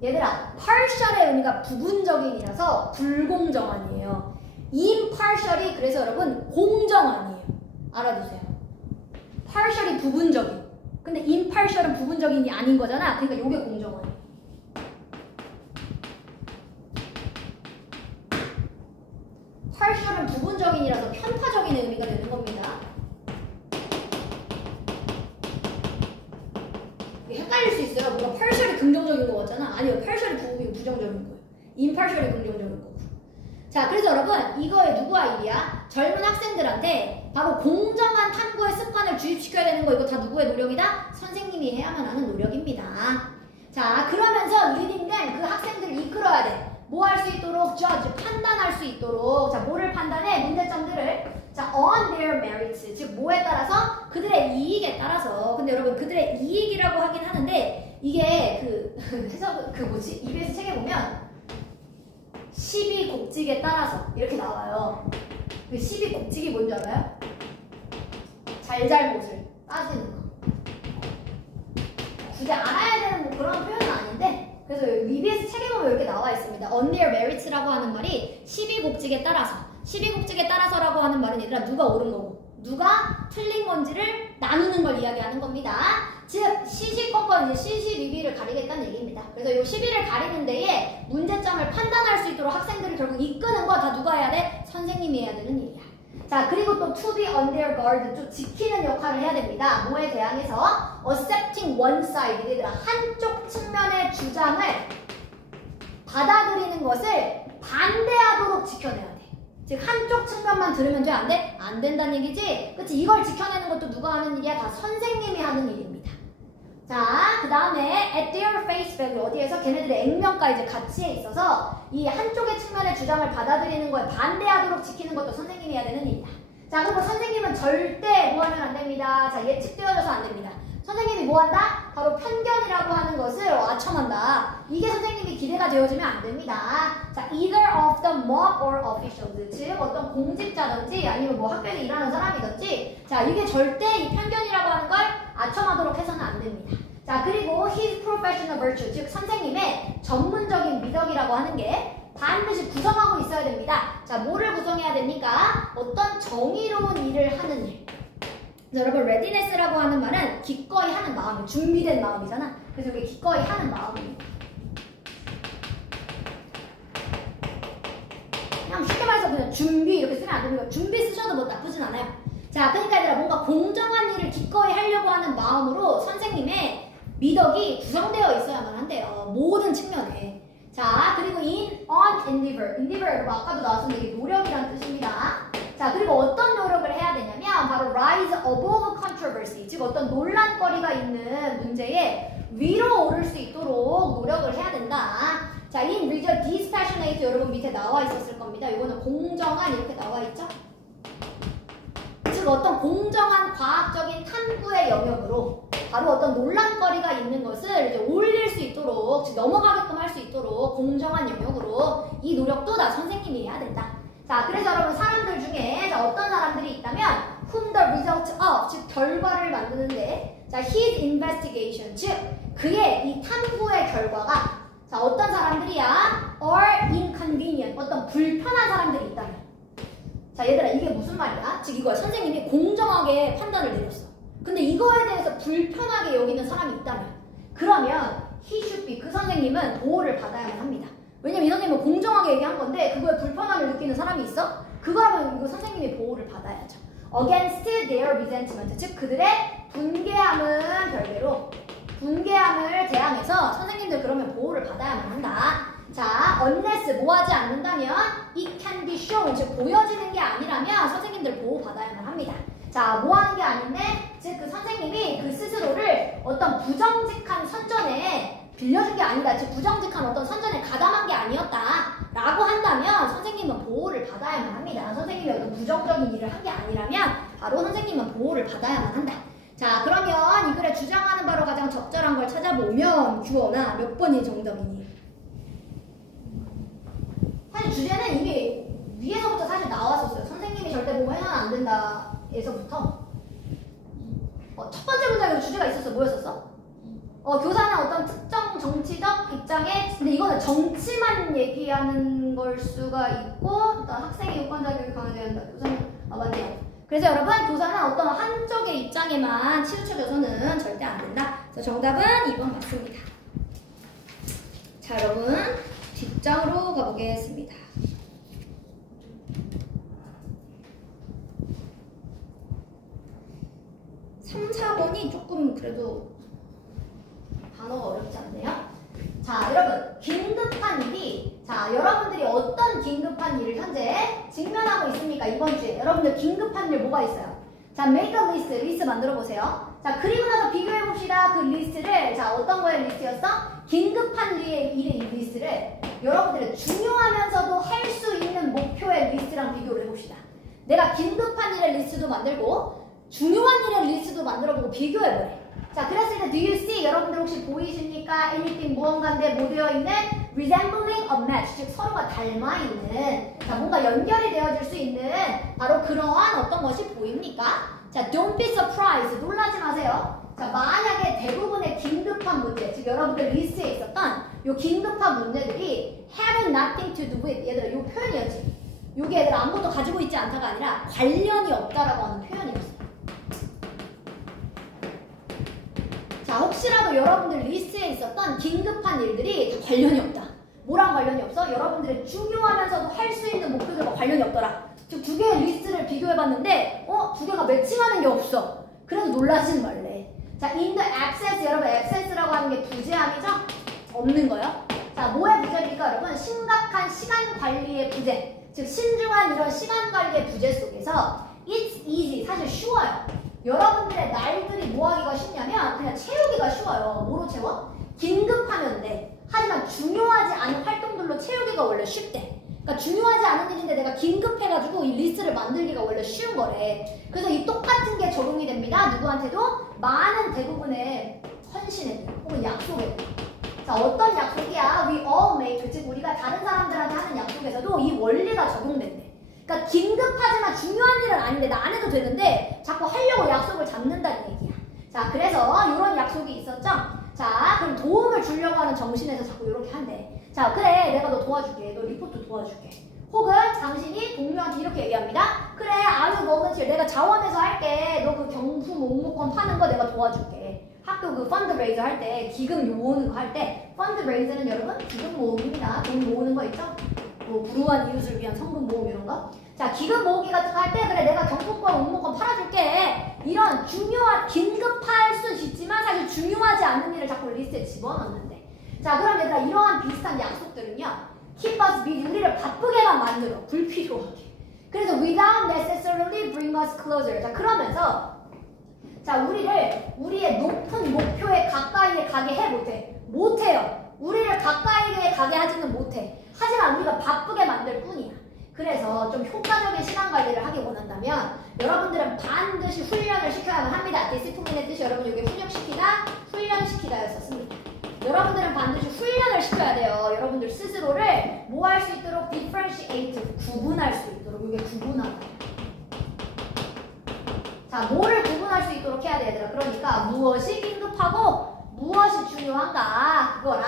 얘들아, partial의 의미가 부분적인이라서 불공정한이에요. impartial이 그래서 여러분 공정한이에요. 알아두세요. partial이 부분적인. 근데 impartial은 부분적인이 아닌 거잖아. 그러니까 이게 공정한이에요. partial은 부분적인이라서 편파적인 의미가 되는 겁니다. 헷갈릴 수 있어요. 뭔가 partial이 긍정적인 거 같잖아. 아니요, partial이 부정적인 거예요. impartial이 긍정적인 거고. 자, 그래서 여러분 이거에 누구의 일이야? 젊은 학생들한테 바로 공정한 탐구의 습관을 주입시켜야 되는 거. 이거 다 누구의 노력이다? 선생님이 해야만 하는 노력입니다. 자, 그러면서 리딩된 그 학생들을 이끌어야 돼. 뭐 할 수 있도록? judge, 판단할 수 있도록. 자, 뭐를 판단해? 문제점들을. 자, on their merits. 즉, 뭐에 따라서? 그들의 이익에 따라서. 근데 여러분, 그들의 이익이라고 하긴 하는데, 이게 해석, 뭐지? EBS 책에 보면, 12곡직에 따라서. 이렇게 나와요. 그 12곡직이 뭔지 알아요? 잘잘못을 따지는 거. 굳이 알아야 되는 뭐 그런 표현은 아닌데, 그래서 EBS 책에 보면 이렇게 나와 있습니다. On their merits라고 하는 말이 12곡직에 따라서. 12국칙에 따라서라고 하는 말은 얘들아 누가 옳은 거고 누가 틀린 건지를 나누는 걸 이야기하는 겁니다. 즉 시시권권 이제 시시비비를 가리겠다는 얘기입니다. 그래서 이 시비를 가리는 데에 문제점을 판단할 수 있도록 학생들을 결국 이끄는 거 다 누가 해야 돼? 선생님이 해야 되는 일이야. 자, 그리고 또 to be on their guard, 좀 지키는 역할을 해야 됩니다. 뭐에 대항해서 accepting one side, 얘들아 한쪽 측면의 주장을 받아들이는 것을 반대하도록 지켜내야 돼. 즉 한쪽 측면만 들으면 돼? 안 돼? 안 된다는 얘기지? 그치? 이걸 지켜내는 것도 누가 하는 일이야? 다 선생님이 하는 일입니다. 자, 그 다음에 at their face value, 어디에서 걔네들의 액면가 이제 가치에 있어서 이 한쪽의 측면의 주장을 받아들이는 거에 반대하도록 지키는 것도 선생님이 해야 되는 일이다. 자, 그리고 선생님은 절대 뭐 하면 안 됩니다. 자, 예측되어져서 안 됩니다. 선생님이 뭐 한다? 바로 편견이라고 하는 것을 아첨한다. 이게 선생님이 기대가 되어지면 안 됩니다. 자, either of the mob or officials, 즉 어떤 공직자든지 아니면 뭐 학교에서 일하는 사람이든지, 자, 이게 절대 이 편견이라고 하는 걸 아첨하도록 해서는 안 됩니다. 자, 그리고 his professional virtue, 즉 선생님의 전문적인 미덕이라고 하는 게 반드시 구성하고 있어야 됩니다. 자, 뭐를 구성해야 됩니까? 어떤 정의로운 일을 하는 일. 자, 여러분 readiness라고 하는 말은 기꺼이 하는 마음, 준비된 마음이잖아. 그래서 이게 기꺼이 하는 마음입니다. 그냥 쉽게 말해서 그냥 준비 이렇게 쓰면 안 됩니다. 준비 쓰셔도 뭐 나쁘진 않아요. 자, 그러니까 얘들아 뭔가 공정한 일을 기꺼이 하려고 하는 마음으로 선생님의 미덕이 구성되어 있어야만 한대요. 모든 측면에. 자, 그리고 on endeavor. endeavor 여러분 아까도 나왔었는데 이게 노력이라는 뜻입니다. 자, 그리고 어떤 노력을 해야 되냐면 바로 rise above controversy, 즉 어떤 논란거리가 있는 문제에 위로 오를 수 있도록 노력을 해야 된다. 자, in rigor dispassionate 여러분 밑에 나와 있었을 겁니다. 이거는 공정한 이렇게 나와 있죠? 즉 어떤 공정한 과학적인 탐구의 영역으로 바로 어떤 논란거리가 있는 것을 이제 올릴 수 있도록, 즉 넘어가게끔 할 수 있도록 공정한 영역으로 이 노력도 다 선생님이 해야 된다. 자, 그래서 여러분 사람들 중에 자, 어떤 사람들이 있다면 whom the result of, 즉 결과를 만드는데 자, his investigation, 즉 그의 이 탐구의 결과가 자, 어떤 사람들이야? are inconvenient, 어떤 불편한 사람들이 있다면 자, 얘들아 이게 무슨 말이야? 즉 이거야. 선생님이 공정하게 판단을 내렸어. 근데 이거에 대해서 불편하게 여기는 사람이 있다면 그러면 he should be, 그 선생님은 보호를 받아야만 합니다. 왜냐면 이 선생님은 공정하게 얘기한 건데 그거에 불편함을 느끼는 사람이 있어? 그거라면 이거 선생님이 보호를 받아야죠. against their resentment, 즉 그들의 분개함은 별개로 분개함을 대항해서 선생님들 그러면 보호를 받아야만 한다. 자, unless 뭐 하지 않는다면 it can be shown, 즉 보여지는 게 아니라면 선생님들 보호 받아야만 합니다. 자, 뭐 하는 게 아닌데 즉 그 선생님이 그 스스로를 어떤 부정직한 선전에 빌려준 게 아니다. 즉 부정직한 어떤 선전에 가담한 게 아니었다 라고 한다면 선생님은 보호를 받아야만 합니다. 선생님이 어떤 부정적인 일을 한 게 아니라면 바로 선생님은 보호를 받아야만 한다. 자, 그러면 이 글에 주장하는 바로 가장 적절한 걸 찾아보면 주어나 몇 번이 정답이니? 사실 주제는 이미 위에서부터 사실 나왔었어요. 선생님이 절대 보고 해서는 안 된다 에서부터 첫 번째 문장에도 주제가 있었어. 뭐였었어? 교사는 어떤 특정 정치적 입장에, 근데 이거는 정치만 얘기하는 걸 수가 있고, 어떤 학생의 유권자격이 강화되어야 한다. 교사는, 맞네요. 그래서 여러분, 교사는 어떤 한쪽의 입장에만 치우쳐져서는 절대 안 된다. 그래서 정답은 2번 맞습니다. 자, 여러분, 뒷장으로 가보겠습니다. 3, 4번이 조금 그래도 단어가 어렵지 않네요. 자, 여러분 긴급한 일이, 자, 여러분들이 어떤 긴급한 일을 현재 직면하고 있습니까? 이번 주에 여러분들 긴급한 일 뭐가 있어요? 자, make a list, 리스트 만들어 보세요. 자, 그리고 나서 비교해 봅시다. 그 리스트를, 자, 어떤 거의 리스트였어? 긴급한 일의 리스트를 여러분들의 중요하면서도 할 수 있는 목표의 리스트랑 비교를 해봅시다. 내가 긴급한 일의 리스트도 만들고 중요한 일의 리스트도 만들어보고 비교해보래. 자, 그랬을 때 do you see? 여러분들 혹시 보이십니까? anything 무언가인데 뭐 되어있는? resembling a match, 즉 서로가 닮아있는, 자, 뭔가 연결이 되어질 수 있는 바로 그러한 어떤 것이 보입니까? 자, don't be surprised, 놀라지 마세요. 자, 만약에 대부분의 긴급한 문제, 즉 여러분들 리스트에 있었던 요 긴급한 문제들이 have nothing to do with, 얘들아 요 표현이었지. 요게 얘들 아무것도 가지고 있지 않다가 아니라 관련이 없다라고 하는 표현이었어요. 자, 혹시라도 여러분들 리스트에 있었던 긴급한 일들이 다 관련이 없다. 뭐랑 관련이 없어? 여러분들의 중요하면서도 할 수 있는 목표들과 관련이 없더라. 즉, 두 개의 리스트를 비교해봤는데 두 개가 매칭하는 게 없어. 그래도 놀라지는 말래. 자, in the absence, 여러분 absence라고 하는 게 부재함이죠? 없는 거요. 자, 뭐의 부재입니까, 여러분? 심각한 시간 관리의 부재. 즉, 신중한 이런 시간 관리의 부재 속에서 it's easy, 사실 쉬워요. 여러분들의 날들이 뭐 하기가 쉽냐면 그냥 채우기가 쉬워요. 뭐로 채워? 긴급하면 돼. 하지만 중요하지 않은 활동들로 채우기가 원래 쉽대. 그러니까 중요하지 않은 일인데 내가 긴급해가지고 이 리스트를 만들기가 원래 쉬운 거래. 그래서 이 똑같은 게 적용이 됩니다. 누구한테도? 많은 대부분의 헌신에 혹은 약속에. 자, 어떤 약속이야? We all make, 즉 우리가 다른 사람들한테 하는 약속에서도 이 원리가 적용된대. 그러니까 긴급하지만 중요한 일은 아닌데 나 안 해도 되는데 자꾸 하려고 약속을 잡는다는 얘기야. 자, 그래서 이런 약속이 있었죠? 자, 그럼 도움을 주려고 하는 정신에서 자꾸 이렇게 한대. 자, 그래, 내가 너 도와줄게. 너 리포트 도와줄게. 혹은 당신이 동료한테 이렇게 얘기합니다. 그래, 아유, volunteer. 내가 자원해서 할게. 너 그 경품 옥무권 파는 거 내가 도와줄게. 학교 그 펀드레이저 할 때, 기금 모으는 거 할 때, 펀드레이저는 여러분 기금 모음입니다. 돈 모으는 거 있죠? 뭐 불우한 이웃을 위한 성금 모음 이런 거. 자, 기금 모으기 같은 거 할 때 그래 내가 경품권, 옥무권 팔아줄게. 이런 중요한 긴급할 수 있지만 사실 중요하지 않은 일을 자꾸 리스트에 집어넣는데. 자, 그럼 얘들아 이러한 비슷한 약속들은요. keep us busy, 우리를 바쁘게만 만들어. 불필요하게. 그래서 without necessarily bring us closer. 자, 그러면서 자, 우리의 높은 목표에 가까이에 가게 해 못해? 못해요. 우리를 가까이에 가게 하지는 못해. 하지만 우리가 바쁘게 만들 뿐이야. 그래서 좀 효과적인 시간 관리를 하기 원한다면 여러분들은 반드시 훈련을 시켜야만 합니다. 디시플린의 뜻이 여러분 여기 훈련시키다, 훈련시키다였었습니다. 여러분들은 반드시 훈련을 시켜야 돼요. 여러분들 스스로를 뭐 할 수 있도록 differentiate, 구분할 수 있도록. 이게 구분하다. 자, 뭐를 구분할 수 있도록 해야 돼, 얘들아. 그러니까 무엇이 긴급하고 무엇이 중요한가 그거랑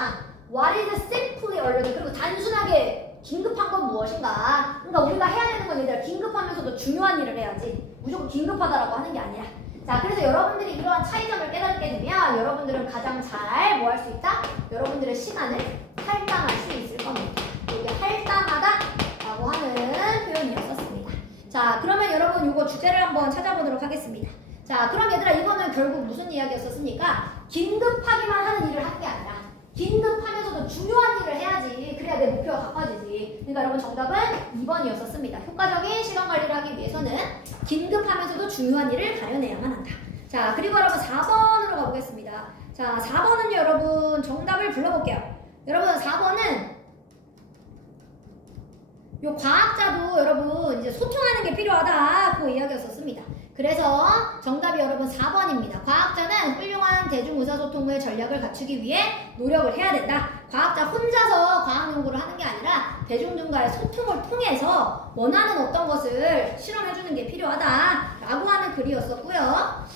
what is simply urgent, 그리고 단순하게 긴급한 건 무엇인가. 그러니까 우리가 해야 되는 건 얘들아 긴급하면서도 중요한 일을 해야지 무조건 긴급하다라고 하는 게 아니라. 자, 그래서 여러분들이 이러한 차이점을 깨닫게 되면 여러분들은 가장 잘 뭐 할 수 있다? 여러분들의 시간을 할당할 수 있을 겁니다. 이게 할당하다 라고 하는 표현이었었습니다. 자, 그러면 여러분 이거 주제를 한번 찾아보도록 하겠습니다. 자, 그럼 얘들아 이거는 결국 무슨 이야기였었습니까? 긴급하기만 하는 일을 한 게 아니라 긴급하면서도 중요한 일을 해야지. 그래야 내 목표가 가까워지지. 그러니까 여러분 정답은 2번이었었습니다. 효과적인 시간 관리를 하기 위해서는 긴급하면서도 중요한 일을 가려내야만 한다. 자, 그리고 여러분 4번으로 가보겠습니다. 자, 4번은요 여러분 정답을 불러볼게요. 여러분 4번은 요 과학자도 여러분 이제 소통하는 게 필요하다 그 이야기였었습니다. 그래서 정답이 여러분 4번입니다. 과학자는 훌륭한 대중의사소통의 전략을 갖추기 위해 노력을 해야 된다. 과학자 혼자서 과학 연구를 하는 게 아니라 대중들과의 소통을 통해서 원하는 어떤 것을 실험해주는 게 필요하다라고 하는 글이었었고요.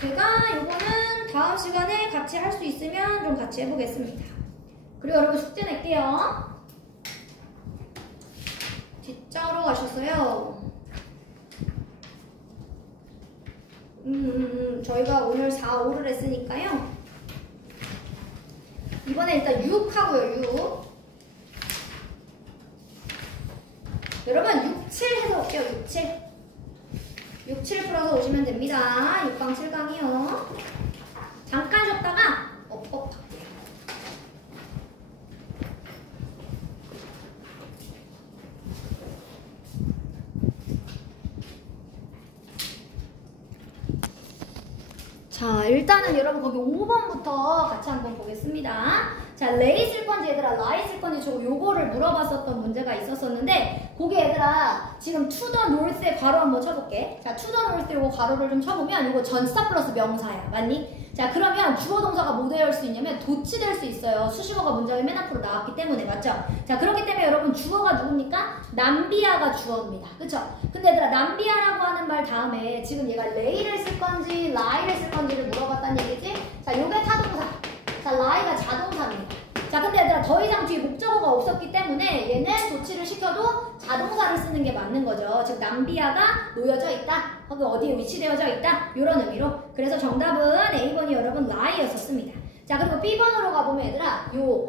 제가 이거는 다음 시간에 같이 할 수 있으면 좀 같이 해보겠습니다. 그리고 여러분 숙제 낼게요. 뒷자로 가셨어요. 저희가 오늘 4, 5를 했으니까요. 이번에 일단 6 하고요, 6. 여러분 6, 7 해서 올게요, 6, 7. 6, 7 풀어서 오시면 됩니다. 6강, 7강이요. 잠깐 쉬었다가 업. 자, 일단은 여러분 거기 5번부터 같이 한번 보겠습니다. 자, 레이 쓸 건지 얘들아 라이 쓸 건지 저 요거를 물어봤었던 문제가 있었었는데 거기 얘들아 지금 to the north에 괄호 한번 쳐볼게. 자, to the north 요거 괄호를 좀 쳐보면 이거 전치사 플러스 명사야. 맞니? 자, 그러면 주어 동사가 뭐 될 수 있냐면 도치될 수 있어요. 수식어가 문장에 맨 앞으로 나왔기 때문에. 맞죠? 자, 그렇기 때문에 여러분 주어가 누굽니까? 남비아가 주어입니다. 그쵸? 근데 얘들아 남비아라고 하는 말 다음에 지금 얘가 레이를 쓸 건지 라이를 쓸 건지를 물어봤다는 얘기지? 자, 요게 타동사. 자, 라이가 자동사입니다. 자, 근데 얘들아 더 이상 뒤에 목적어가 없었기 때문에 얘는 도치를 시켜도 자동사를 쓰는 게 맞는 거죠. 즉 남비아가 놓여져 있다, 혹은 어디에 위치되어져 있다, 이런 의미로. 그래서 정답은 A번이 여러분 lie였었습니다. 자, 그리고 B번으로 가보면 얘들아 요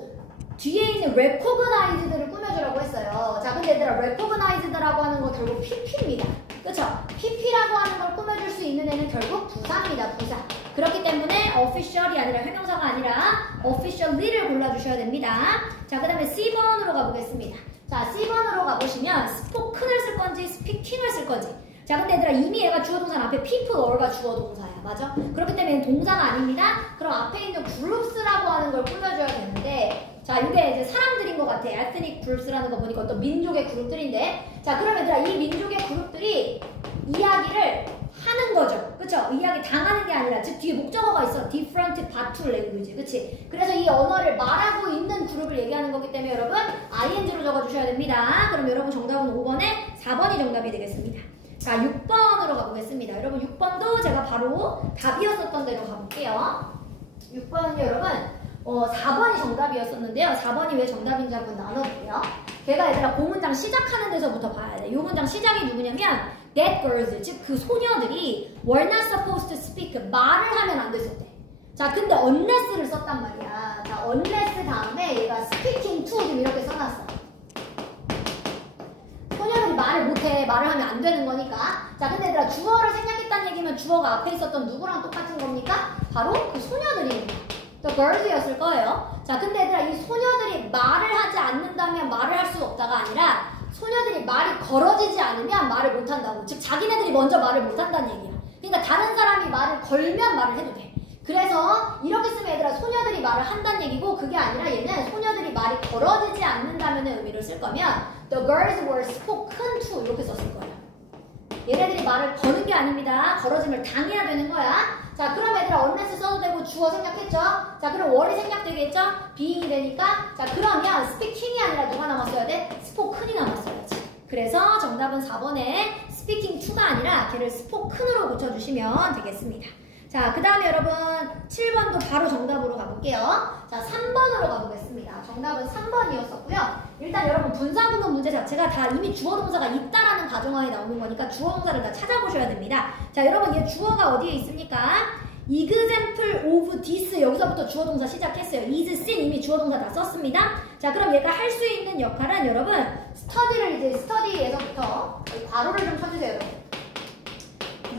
뒤에 있는 recognized를 꾸며주라고 했어요. 자, 근데 얘들아 recognized라고 하는 거 결국 PP입니다. 그쵸? PP라고 하는 걸 꾸며줄 수 있는 애는 결국 부사입니다. 부사. 그렇기 때문에 official이 아니라 형용사가 아니라 officially를 골라주셔야 됩니다. 자, 그 다음에 C번으로 가보겠습니다. 자, C번으로 가보시면 spoken을 쓸 건지 speaking을 쓸 건지. 자, 근데 얘들아 이미 얘가 주어동사 앞에 people or가 주어동사야. 맞아? 그렇기 때문에 얘는 동사가 아닙니다. 그럼 앞에 있는 groups라고 하는 걸 꾸며줘야 되는데, 자, 이게 이제 사람들인 것 같아. ethnic groups라는 거 보니까 어떤 민족의 그룹들인데, 자, 그럼 얘들아 이 민족의 그룹들이 이야기를 하는 거죠. 그쵸? 이야기 당하는 게 아니라, 즉 뒤에 목적어가 있어. different part language. 그치? 그래서 이 언어를 말하고 있는 그룹을 얘기하는 거기 때문에 여러분 ing로 적어주셔야 됩니다. 그럼 여러분 정답은 5번에 4번이 정답이 되겠습니다. 자, 6번으로 가보겠습니다. 여러분 6번도 제가 바로 답이었었던 대로 가볼게요. 6번은 여러분 4번이 정답이었었는데요. 4번이 왜 정답인지 한번 나눠볼게요. 걔가 얘들아 그 문장 시작하는 데서부터 봐야 돼. 이 문장 시작이 누구냐면 that girls, 즉 그 소녀들이 were not supposed to speak, 말을 하면 안 됐었대. 자, 근데 unless를 썼단 말이야. 자, unless 다음에 얘가 speaking to 지금 이렇게 써놨어. 소녀들이 말을 못해. 말을 하면 안 되는 거니까. 자, 근데 얘들아 주어를 생략했다는 얘기면 주어가 앞에 있었던 누구랑 똑같은 겁니까? 바로 그 소녀들입니다. The girls였을 거예요. 자, 근데 얘들아 이 소녀들이 말을 하지 않는다면 말을 할 수 없다가 아니라 소녀들이 말이 걸어지지 않으면 말을 못한다고. 즉 자기네들이 먼저 말을 못한다는 얘기야. 그러니까 다른 사람이 말을 걸면 말을 해도 돼. 그래서 이렇게 쓰면 얘들아 소녀들이 말을 한다는 얘기고, 그게 아니라 얘는 소녀들이 말이 걸어지지 않는다는 의미로 쓸 거면 The girls were spoken to 이렇게 썼을 거예요. 얘네들이 말을 거는 게 아닙니다. 걸어짐을 당해야 되는 거야. 자, 그럼 얘들아 unless 써도 되고 주어 생략했죠? 자, 그럼 were 생략되겠죠? being이 되니까. 자, 그러면 speaking이 아니라 누가 남았어야 돼? spoken이 남았어야지. 그래서 정답은 4번에 speaking to가 아니라 걔를 spoken으로 고쳐주시면 되겠습니다. 자, 그 다음에 여러분 7번도 바로 정답으로 가볼게요. 자, 3번으로 가보겠습니다. 정답은 3번이었었고요. 일단 여러분 분사구문 문제 자체가 다 이미 주어동사가 있다라는 가정하에 나오는 거니까 주어동사를 다 찾아보셔야 됩니다. 자, 여러분 얘 주어가 어디에 있습니까? example of this, 여기서부터 주어동사 시작했어요. is, seen 이미 주어동사 다 썼습니다. 자, 그럼 얘가 할 수 있는 역할은 여러분 study를 이제 study에서부터 괄호를 좀 쳐주세요. 여러분.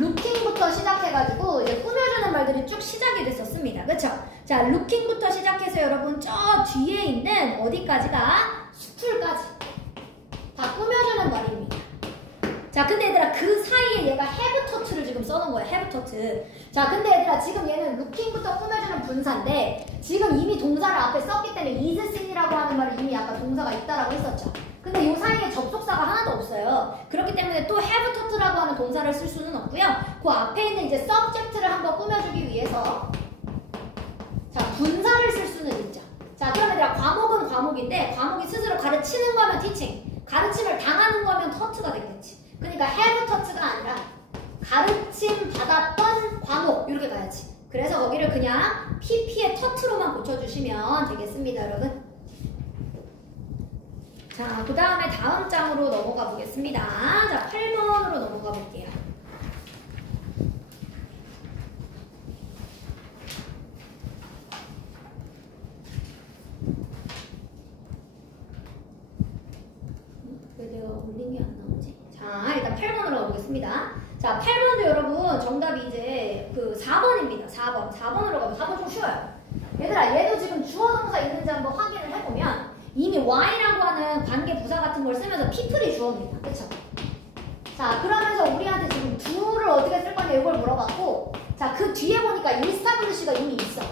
looking부터 시작해가지고 이제 꾸며주는 말들이 쭉 시작이 됐었습니다. 그쵸? 자, looking부터 시작해서 여러분 저 뒤에 있는 어디까지가 school까지 다 꾸며주는 말입니다. 자, 근데 얘들아 그 사이에 얘가 have taught 를 지금 써놓은 거예요. have taught. 자, 근데 얘들아 지금 얘는 looking부터 꾸며주는 분사인데 지금 이미 동사를 앞에 썼기 때문에 is seen이라고 하는 말이 이미 아까 동사가 있다라고 했었죠. 근데 이 사이에 접속사가 하나도 없어요. 그렇기 때문에 또 have taught라고 하는 동사를 쓸 수는 없고요. 그 앞에 있는 이제 subject를 한번 꾸며주기 위해서 자, 분사를 쓸 수는 있죠. 자, 그러면 얘들아 과목은 과목인데 과목이 스스로 가르치는 거면 teaching, 가르침을 당하는 거면 taught가 되겠지. 그러니까 have taught가 아니라 가르침 받았던 과목 이렇게 가야지. 그래서 거기를 그냥 pp의 taught로만 고쳐주시면 되겠습니다, 여러분. 자, 그 다음에 다음 장으로 넘어가 보겠습니다. 자, 8번으로 넘어가 볼게요. 왜 내가 올린 게 안 나오지? 자, 일단 8번으로 가보겠습니다. 자, 8번도 여러분 정답이 이제 그 4번입니다. 4번으로 가면 4번 좀 쉬워요. 얘들아, 얘도 지금 주어동사 있는지 한번 확인을 해보면 이미 y라고 하는 관계 부사 같은 걸 쓰면서 people이 주어입니다. 그쵸? 자, 그러면서 우리한테 지금 do를 어떻게 쓸 거냐 이걸 물어봤고, 자, 그 뒤에 보니까 establish가 이미 있어.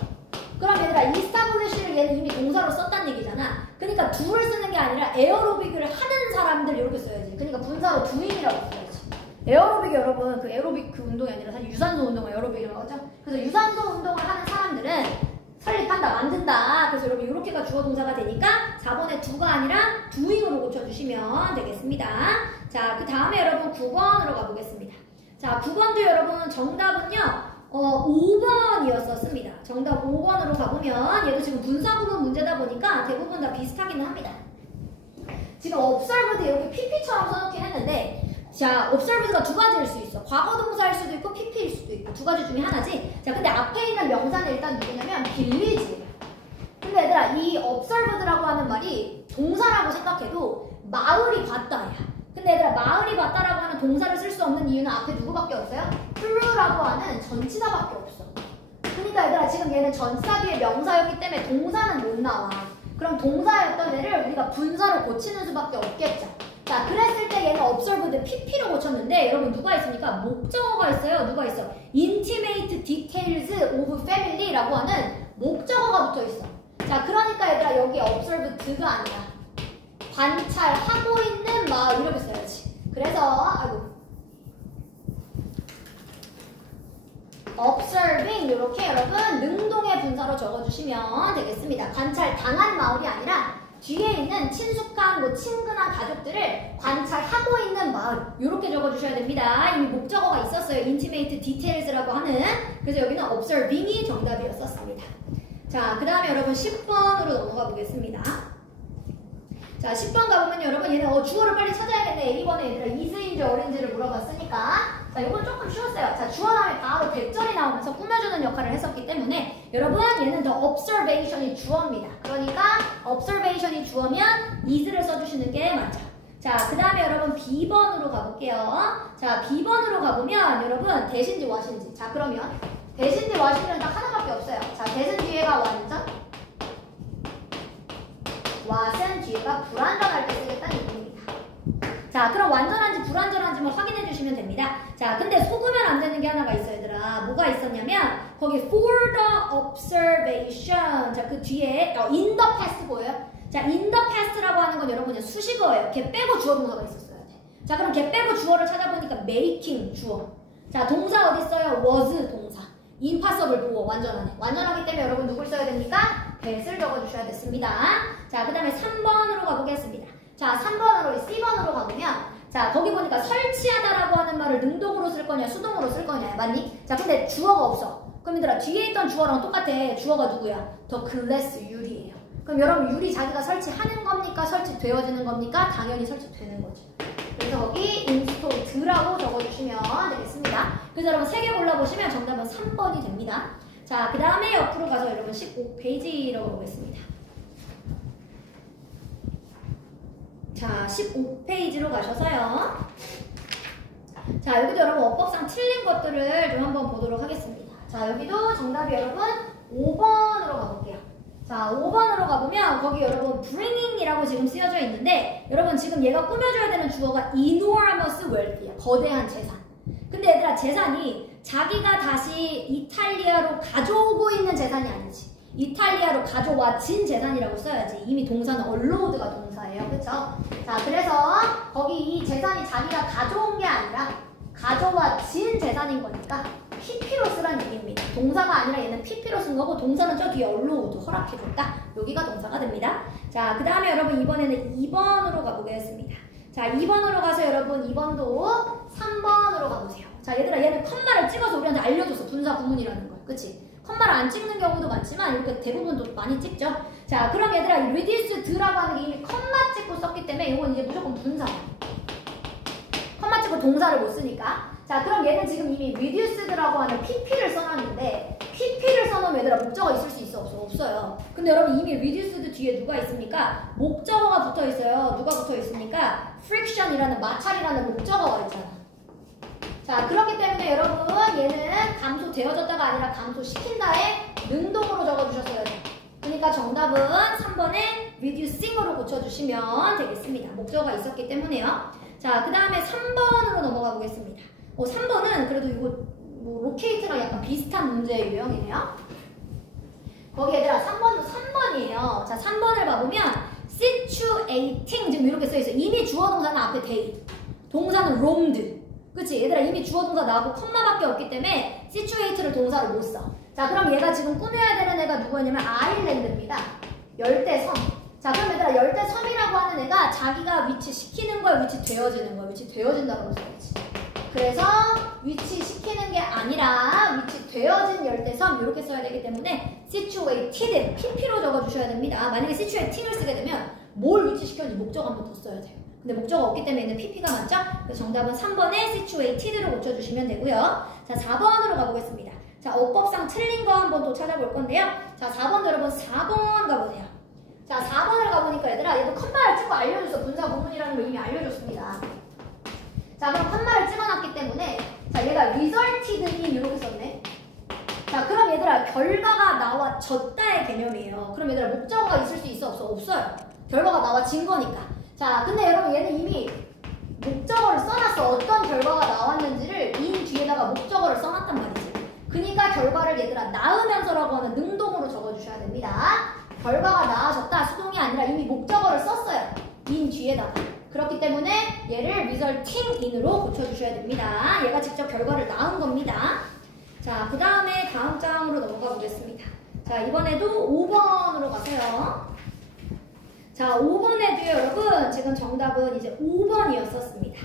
그럼 얘들아 establish를 얘는 이미 동사로 썼다는 얘기잖아. 그러니까 do를 쓰는 게 아니라 에어로빅을 하는 사람들 이렇게 써야지. 그러니까 분사로 doing이라고 써야지. 에어로빅이 여러분 그 에어로빅 그 운동이 아니라 사실 유산소 운동을 에어로빅이라고 하죠. 그래서 유산소 운동을 하는 사람들은 설립한다, 만든다. 그래서 여러분 이렇게가 주어 동사가 되니까 4번에 do가 아니라 doing으로 고쳐주시면 되겠습니다. 자, 그 다음에 여러분 9번으로 가보겠습니다. 자, 9번도 여러분 정답은요 5번이었었습니다. 정답 5번으로 가보면 얘도 지금 분사구문 문제다 보니까 대부분 다 비슷하기는 합니다. 지금 observed 여기 pp처럼 써놓긴 했는데 자, observed가 두 가지일 수 있어. 과거 동사일 수도 있고 pp일 수도 있고 두 가지 중에 하나지. 자, 근데 앞에 있는 명사는 일단 누구냐면 빌리지예요. 근데 얘들아 이 observed라고 하는 말이 동사라고 생각해도 마을이 봤다야. 근데 얘들아 마을이 봤다라고 하는 동사를 쓸 수 없는 이유는 앞에 누구밖에 없어요? flu라고 하는 전치사밖에 없어. 그러니까 얘들아 지금 얘는 전치사 뒤에 명사였기 때문에 동사는 못 나와. 그럼 동사였던 애를 우리가 분사로 고치는 수밖에 없겠죠. 자, 그랬을 때 얘는 observed pp로 고쳤는데 여러분 누가 있습니까? 목적어가 있어요. 누가 있어? intimate details of family라고 하는 목적어가 붙어 있어. 자, 그러니까 얘들아 여기 observed가 아니야. 관찰하고 있는 마을 이렇게 써야지. 그래서 observing 이렇게 여러분 능동의 분사로 적어주시면 되겠습니다. 관찰당한 마을이 아니라 뒤에 있는 친숙한 친근한 가족들을 관찰하고 있는 마을 이렇게 적어주셔야 됩니다. 이미 목적어가 있었어요. intimate details라고 하는. 그래서 여기는 observing이 정답이었었습니다. 자, 그 다음에 여러분 10번으로 넘어가 보겠습니다. 자, 10번 가보면 여러분 얘는 주어를 빨리 찾아야겠네. 이번에 얘들아 is인지 어린지를 물어봤으니까 자, 이건 조금 쉬웠어요. 자, 주어 다음에 바로 대절이 나오면서 꾸며주는 역할을 했었기 때문에 여러분 얘는 the observation이 주어입니다. 그러니까 observation이 주어면 is를 써주시는 게 맞죠. 자, 그 다음에 여러분 B번으로 가볼게요. 자, B번으로 가보면 여러분 대신지 what인지. 자, 그러면 대신지 what이면 딱 하나밖에 없어요. 자, 대신 뒤에가 완전 what은 뒤에가 불완전할 때 쓰겠다는 얘기입니다. 자, 그럼 완전한지 불완전한지만 확인해 주시면 됩니다. 자, 근데 속으면 안 되는 게 하나가 있어요, 얘들아. 뭐가 있었냐면 거기 for the observation. 자, 그 뒤에 in the past 보여요? 자, in the past라고 하는 건 여러분 수식어예요. 걔 빼고 주어 동사가 있었어야 돼. 자, 그럼 걔 빼고 주어를 찾아보니까 making 주어. 자, 동사 어디 있어요? was 동사. impossible 보어 완전하네. 완전하기 때문에 여러분 누굴 써야 됩니까? that을 적어주셔야 됐습니다. 자, 그 다음에 3번으로 가보겠습니다. 자, 3번으로 C번으로 가보면 자, 거기 보니까 설치하다라고 하는 말을 능동으로 쓸 거냐 수동으로 쓸 거냐 맞니? 자, 근데 주어가 없어. 그럼 얘들아 뒤에 있던 주어랑 똑같아. 주어가 누구야? the glass 유리예요. 그럼 여러분 유리 자기가 설치하는 겁니까? 설치되어지는 겁니까? 당연히 설치되는 거지. 그래서 거기 installed라고 적어주시면 되겠습니다. 그래서 여러분 3개 골라보시면 정답은 3번이 됩니다. 자, 그 다음에 옆으로 가서 여러분 15페이지로 보겠습니다. 자, 15페이지로 가셔서요. 자, 여기도 여러분 어법상 틀린 것들을 좀 한번 보도록 하겠습니다. 자, 여기도 정답이 여러분 5번으로 가볼게요. 자, 5번으로 가보면 거기 여러분 bringing이라고 지금 쓰여져 있는데 여러분 지금 얘가 꾸며줘야 되는 주어가 enormous wealth야. 거대한 재산. 근데 얘들아 재산이 자기가 다시 이탈리아로 가져오고 있는 재산이 아니지. 이탈리아로 가져와진 재산이라고 써야지. 이미 동사는 allowed가 동사예요. 그쵸? 자, 그래서 거기 이 재산이 자기가 가져온 게 아니라 가져와진 재산인 거니까 pp로 쓰란 얘기입니다. 동사가 아니라 얘는 pp로 쓴 거고 동사는 저 뒤에 allowed 허락해줬다. 여기가 동사가 됩니다. 자, 그 다음에 여러분 이번에는 2번으로 가보겠습니다. 자, 2번으로 가서 여러분 2번도 3번으로 가보세요. 자, 얘들아 얘는 컴마를 찍어서 우리한테 알려줬어. 분사 구문이라는 걸. 그치? 컴마를 안 찍는 경우도 많지만 이렇게 대부분도 많이 찍죠. 자, 그럼 얘들아 이 reduced라고 하는 게 이미 컴마 찍고 썼기 때문에 이건 이제 무조건 분사야. 컴마 찍고 동사를 못 쓰니까. 자, 그럼 얘는 지금 이미 reduced라고 하는 pp를 써놨는데 pp를 써놓으면 얘들아 목적어가 있을 수 있어? 없어? 없어요. 근데 여러분 이미 reduced 뒤에 누가 있습니까? 목적어가 붙어 있어요. 누가 붙어 있습니까? friction이라는 마찰이라는 목적어가 있잖아. 자, 그렇기 때문에 여러분 얘는 감소되어졌다가 아니라 감소시킨다에 능동으로 적어주셨어요. 그러니까 정답은 3번에 reducing으로 고쳐주시면 되겠습니다. 목적어가 있었기 때문에요. 자, 그 다음에 3번으로 넘어가 보겠습니다. 3번은 그래도 이거 로케이트랑 약간 비슷한 문제의 유형이네요. 거기 얘들아 3번도 3번이에요. 자, 3번을 봐보면 situating 지금 이렇게 써있어요. 이미 주어 동사는 앞에 they, 동사는 roamed. 그치? 얘들아 이미 주어 동사 나오고 컴마밖에 없기 때문에 situate를 동사로 못 써. 자, 그럼 얘가 지금 꾸며야 되는 애가 누구였냐면 아일랜드입니다. 열대섬. 자, 그럼 얘들아 열대섬이라고 하는 애가 자기가 위치시키는 거야? 위치되어지는 거야? 위치되어진다고 써야지. 그래서 위치시키는 게 아니라 위치되어 위해서 이렇게 써야 되기 때문에 situated, pp로 적어주셔야 됩니다. 만약에 situating을 쓰게 되면 뭘 위치시켰는지 목적 한 번 더 써야 돼요. 근데 목적어가 없기 때문에 얘는 pp가 맞죠? 그래서 정답은 3번에 situated로 고쳐주시면 되고요. 자, 4번으로 가보겠습니다. 자, 어법상 틀린 거 한번 또 찾아볼 건데요. 자, 4번도 여러분 4번 가보세요. 자, 4번을 가보니까 얘들아, 얘도 컴마를 찍고 알려줬어. 분사 구문이라는 거 이미 알려줬습니다. 자, 그럼 컴마를 찍어놨기 때문에 자, 얘가 resulted in 이렇게 썼네. 자, 그럼 얘들아, 결과가 나와졌다의 개념이에요. 그럼 얘들아, 목적어가 있을 수 있어? 없어? 없어요. 결과가 나와진 거니까. 자, 근데 여러분 얘는 이미 목적어를 써놨어. 어떤 결과가 나왔는지를 in 뒤에다가 목적어를 써놨단 말이지. 그러니까 결과를 얘들아 나으면서라고 하는 능동으로 적어주셔야 됩니다. 결과가 나아졌다 수동이 아니라 이미 목적어를 썼어요. in 뒤에다가. 그렇기 때문에 얘를 resulting in으로 고쳐주셔야 됩니다. 얘가 직접 결과를 낳은 겁니다. 자, 그 다음에 다음 장으로 넘어가 보겠습니다. 자, 이번에도 5번으로 가세요. 자, 5번에도요, 여러분, 지금 정답은 이제 5번이었었습니다.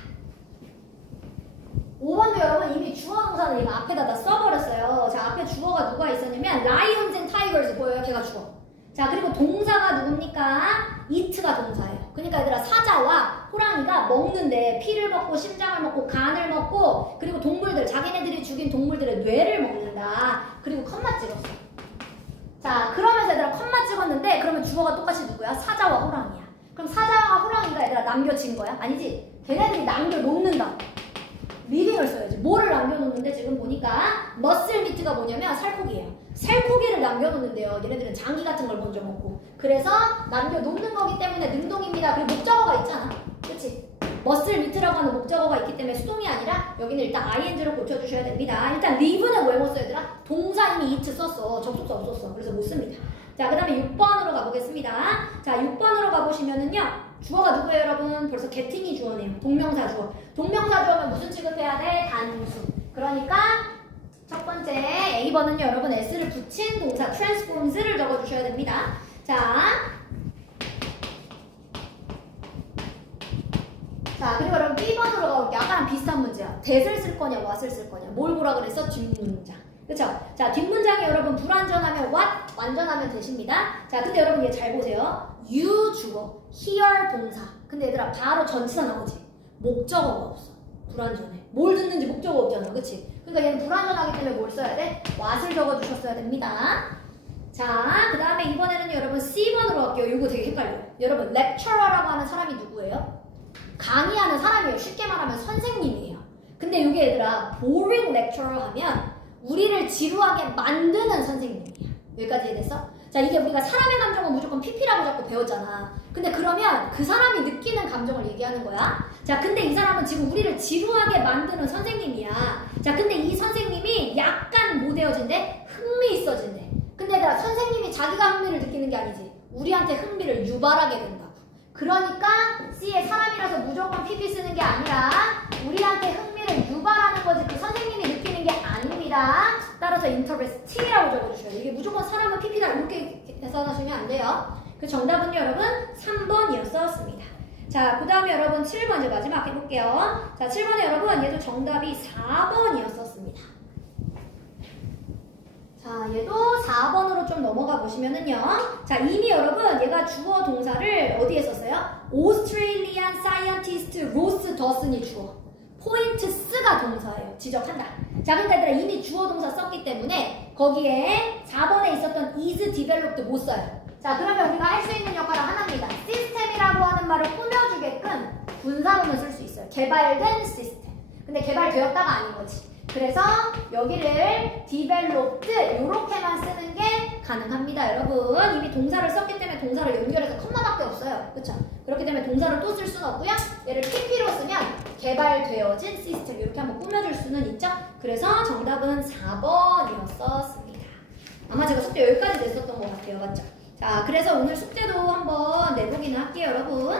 5번도 여러분 이미 주어 동사는 얘가 앞에다 다 써버렸어요. 자, 앞에 주어가 누가 있었냐면 lions and tigers 보여요? 걔가 주어. 자, 그리고 동사가 누굽니까? eat가 동사예요. 그러니까 얘들아, 사자와 호랑이가 먹는데 피를 먹고 심장을 먹고 간을 먹고 그리고 동물들, 자기네들이 죽인 동물들의 뇌를 먹는다. 그리고 컴마 찍었어. 자, 그러면서 얘들아 컴마 찍었는데 그러면 주어가 똑같이 누구야? 사자와 호랑이야. 그럼 사자와 호랑이가 얘들아 남겨진 거야? 아니지. 걔네들이 남겨놓는다. 리빙을 써야지. 뭐를 남겨놓는데 지금 보니까 머슬 미트가 뭐냐면 살코기예요. 살코기를 남겨놓는데요. 얘네들은 장기 같은 걸 먼저 먹고. 그래서 남겨놓는 거기 때문에 능동입니다. 그리고 목적어가 있잖아. 그치? 머슬 미트라고 하는 목적어가 있기 때문에 수동이 아니라 여기는 일단 ing로 고쳐주셔야 됩니다. 일단 live는 왜 못 써 얘들아? 동사 이미 it 썼어. 접속사 없었어. 그래서 못 씁니다. 자, 그 다음에 6번으로 가보겠습니다. 자, 6번으로 가보시면은요. 주어가 누구예요 여러분? 벌써 getting이 주어네요. 동명사 주어. 동명사 주어면 무슨 취급해야 돼? 단수. 그러니까 첫 번째 A번은요 여러분 S를 붙인 동사 transforms를 적어주셔야 됩니다. 자, 그리고 여러분 B번으로 가볼게요. 아까랑 비슷한 문제야. that을 쓸 거냐 what을 쓸 거냐. 뭘 보라 그랬어? 뒷문장. 그쵸? 자, 뒷문장이 여러분 불완전하면 what, 완전하면 that입니다. 자, 근데 여러분 얘 잘 보세요. you 주어, here 동사. 근데 얘들아 바로 전치사 나오지. 목적어가 없어. 불완전해. 뭘 듣는지 목적어 없잖아. 그치? 그러니까 얘는 불완전하기 때문에 뭘 써야 돼? what을 적어주셨어야 됩니다. 자, 그 다음에 이번에는 여러분 C번으로 갈게요. 이거 되게 헷갈려요. 여러분 lecturer라고 하는 사람이 누구예요? 강의하는 사람이에요. 쉽게 말하면 선생님이에요. 근데 이게 얘들아 boring lecturer 하면 우리를 지루하게 만드는 선생님이야. 여기까지 이해됐어? 자, 이게 우리가 사람의 감정은 무조건 pp라고 자꾸 배웠잖아. 근데 그러면 그 사람이 느끼는 감정을 얘기하는 거야. 자, 근데 이 사람은 지금 우리를 지루하게 만드는 선생님이야. 자, 근데 이 선생님이 약간 모대어진대? 흥미있어진대. 근데 얘들아 선생님이 자기가 흥미를 느끼는 게 아니지. 우리한테 흥미를 유발하게 된다고. 그러니까 C의 사람이라서 무조건 pp 쓰는 게 아니라 우리한테 흥미를 유발하는 거지 그 선생님이 느끼는 게 아닙니다. 따라서 interesting이라고 적어주셔야 돼요. 이게 무조건 사람은 pp다 이렇게 계산하시면 안 돼요. 그 정답은요 여러분 3번이었었습니다. 자, 그 다음에 여러분 7번 이제 마지막 해볼게요. 자, 7번에 여러분 얘도 정답이 4번이었었습니다. 자, 얘도 4번으로 좀 넘어가 보시면은요. 자, 이미 여러분 얘가 주어 동사를 어디에 썼어요? Australian Scientist Ross Dawson이 주어. 포인트스가 동사예요. 지적한다. 자, 근데 얘들아 이미 주어 동사 썼기 때문에 거기에 4번에 있었던 is developed 못 써요. 자, 그러면 우리가 할 수 있는 역할은 하나입니다. 시스템이라고 하는 말을 꾸며주게끔 분사문을 쓸 수 있어요. 개발된 시스템. 근데 개발되었다가 아닌 거지. 그래서 여기를 developed 이렇게만 쓰는 게 가능합니다. 여러분 이미 동사를 썼기 때문에 동사를 연결해서 컴마밖에 없어요. 그쵸? 그렇기 때문에 동사를 또 쓸 수는 없고요. 얘를 pp로 쓰면 개발되어진 시스템 이렇게 한번 꾸며줄 수는 있죠. 그래서 정답은 4번이었었습니다. 아마 제가 숙제 여기까지 냈었던 것 같아요. 맞죠? 자, 그래서 오늘 숙제도 한번 내보기는 할게요. 여러분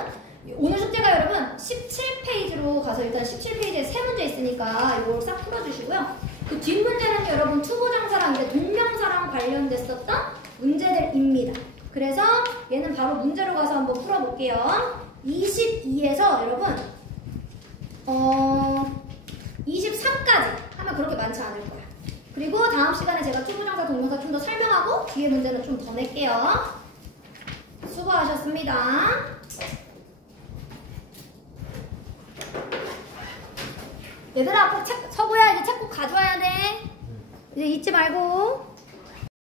오늘 숙제가 여러분 17페이지로 가서 일단 17페이지에 3문제 있으니까 이걸 싹 풀어주시고요. 그 뒷문제는 여러분 투부정사랑 이제 동명사랑 관련됐었던 문제들입니다. 그래서 얘는 바로 문제로 가서 한번 풀어볼게요. 22에서 여러분 23까지 하면 그렇게 많지 않을 거야. 그리고 다음 시간에 제가 투부정사 동명사 좀 더 설명하고 뒤에 문제는 좀 더 낼게요. 수고하셨습니다. 얘들아 꼭 서구야 이제 책 꼭 가져와야 돼. 이제 잊지 말고.